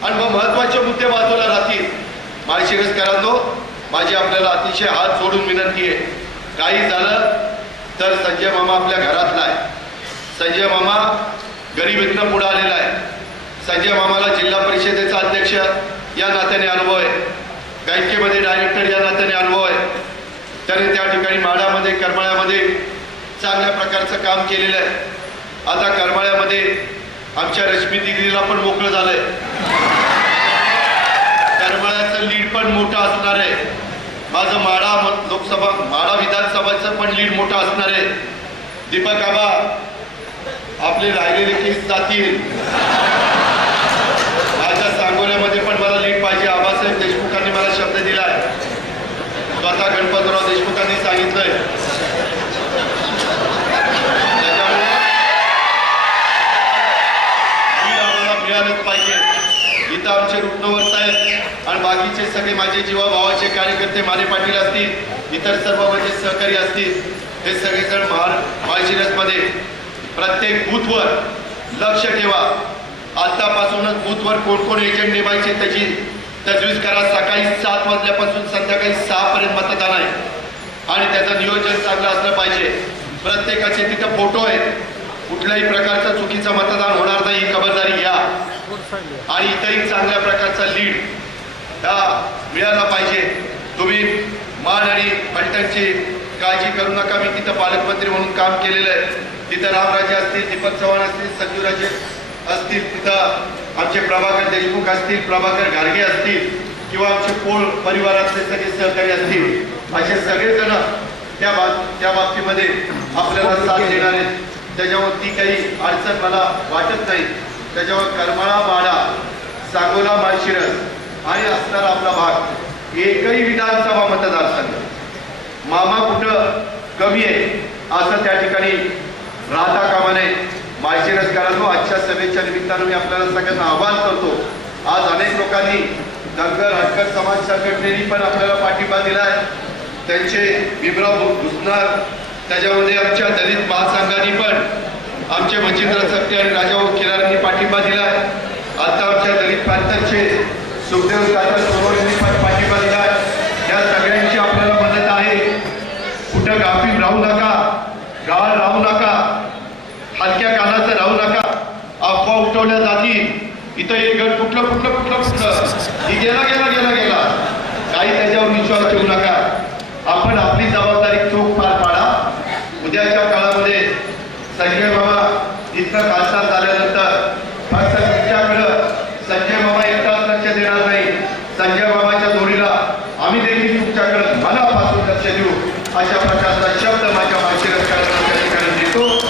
आणि मग महत्वाचे मुद्दे बाजूला राहतील. माळशिरसकरांनो, माझी आपल्याला अतिशय हात जोडून विनंती आहे, काही झालं तर संजय मामा आपल्या घरातला आहे. संजय मामा गरिबीतनं पुढे आलेला आहे. संजय मामाला जिल्हा परिषदेचा अध्यक्ष या नात्याने अनुभव आहे, बँकेमध्ये डायरेक्टर या नात्याने अनुभव आहे. त्याने त्या ठिकाणी माढामध्ये, करमाळ्यामध्ये चांगल्या प्रकारचं काम केलेलं आहे. आता करमाळ्यामध्ये आमच्या रश्मी दिदीला पण मोकळं झालंय. करमाळ्याचं लीड पण मोठं असणार आहे. माझं माढा लोकसभा, माढा विधानसभाचं पण लीड मोठं असणार आहे. दीपक आबा आपले राहिलेले केस जातील. माझ्या सांगोल्यामध्ये पण मला लीड पाहिजे. आबासाहेब देशमुखांनी मला शब्द दिलाय. स्वतः गणपतराव देशमुखांनी सांगितलंय. इथं आमचे रुग्णवर साहेब आणि बाकीचे सगळे माझे जीवा भावाचे कार्यकर्ते माने पाटील असतील, इतर सर्व माझे सहकारी असतील, हे सगळेजण माळशिरसमध्ये प्रत्येक बूथवर लक्ष ठेवा. आतापासूनच बूथवर कोण कोण एजंट नेमायचे त्याची तजवीज करा. सकाळी 7 वाजल्यापासून संध्याकाळी 6 पर्यंत मतदान आहे आणि त्याचं नियोजन चांगलं असलं पाहिजे. प्रत्येकाचे तिथं फोटो आहेत. कुठल्याही प्रकारचं चुकीचं मतदान होणार नाही ही खबरदारी घ्या आणि इतरही चांगल्या प्रकारचा लीड मिळाला पाहिजे. तुम्ही मान आणि फलटणची काळजी करू नका. मी तिथं पालकमंत्री म्हणून काम केलेलं आहे. तिथं रामराजे असतील, दीपक चव्हाण असतील, संजूराजे असतील, तिथं आमचे प्रभाकर देशमुख असतील, प्रभाकर घारगे असतील किंवा आमचे पोळ परिवारातले सगळे सहकारी असतील, असे सगळेजण त्या बाबतीमध्ये आपल्याला साथ देणार आहेत. त्याच्यावरती काही अडचण मला वाटत नाही. त्याच्यावर करमाळा, माडा, सांगोला, माळशिरस आणि असणारा आपला भाग एकही विधानसभा मतदारसंघ मामा कुठं कमी आहे असं त्या ठिकाणी राहता कामा नये. माळशिरसकरांनो, आजच्या सभेच्या निमित्तानं मी आपल्याला सगळ्यांना आवाहन करतो. आज अनेक लोकांनी धनगर हटकर समाज संघटनेनी पण आपल्याला पाठिंबा दिलाय. त्यांचे भीमराव भुसनार, त्याच्यामध्ये आमच्या दलित महासंघाने पण आमचे मच्छिंद्र सक्ती आणि राजाभाऊ खिलारांनी पाठिंबा दिलाय. आता आमच्या दलित प्रांतांचे सुखदेव काका सोनवणे यांनी पण पाठिंबा दिलाय. या सगळ्यांची आपल्याला मदत आहे. कुठं गाफील राहू नका, गाळ राहू नका, हलक्या कानाचं राहू नका. अफवा उठवल्या जातील. इथं एक गट कुठलं ही गेला काही त्याच्यावर विश्वास ठेवू नका. आपण आपली जबाबदारी चोख पार पाडा. उद्याच्या काळामध्ये संजय मामा इथं खासदार झाल्यानंतर फक्त तुमच्याकडं संजय मामा एकटाच लक्ष देणार नाही. संजय मामाच्या जोडीला आम्ही देखील तुमच्याकडं मनापासून लक्ष देऊ अशा प्रकारचा शब्द माझ्या मागच्या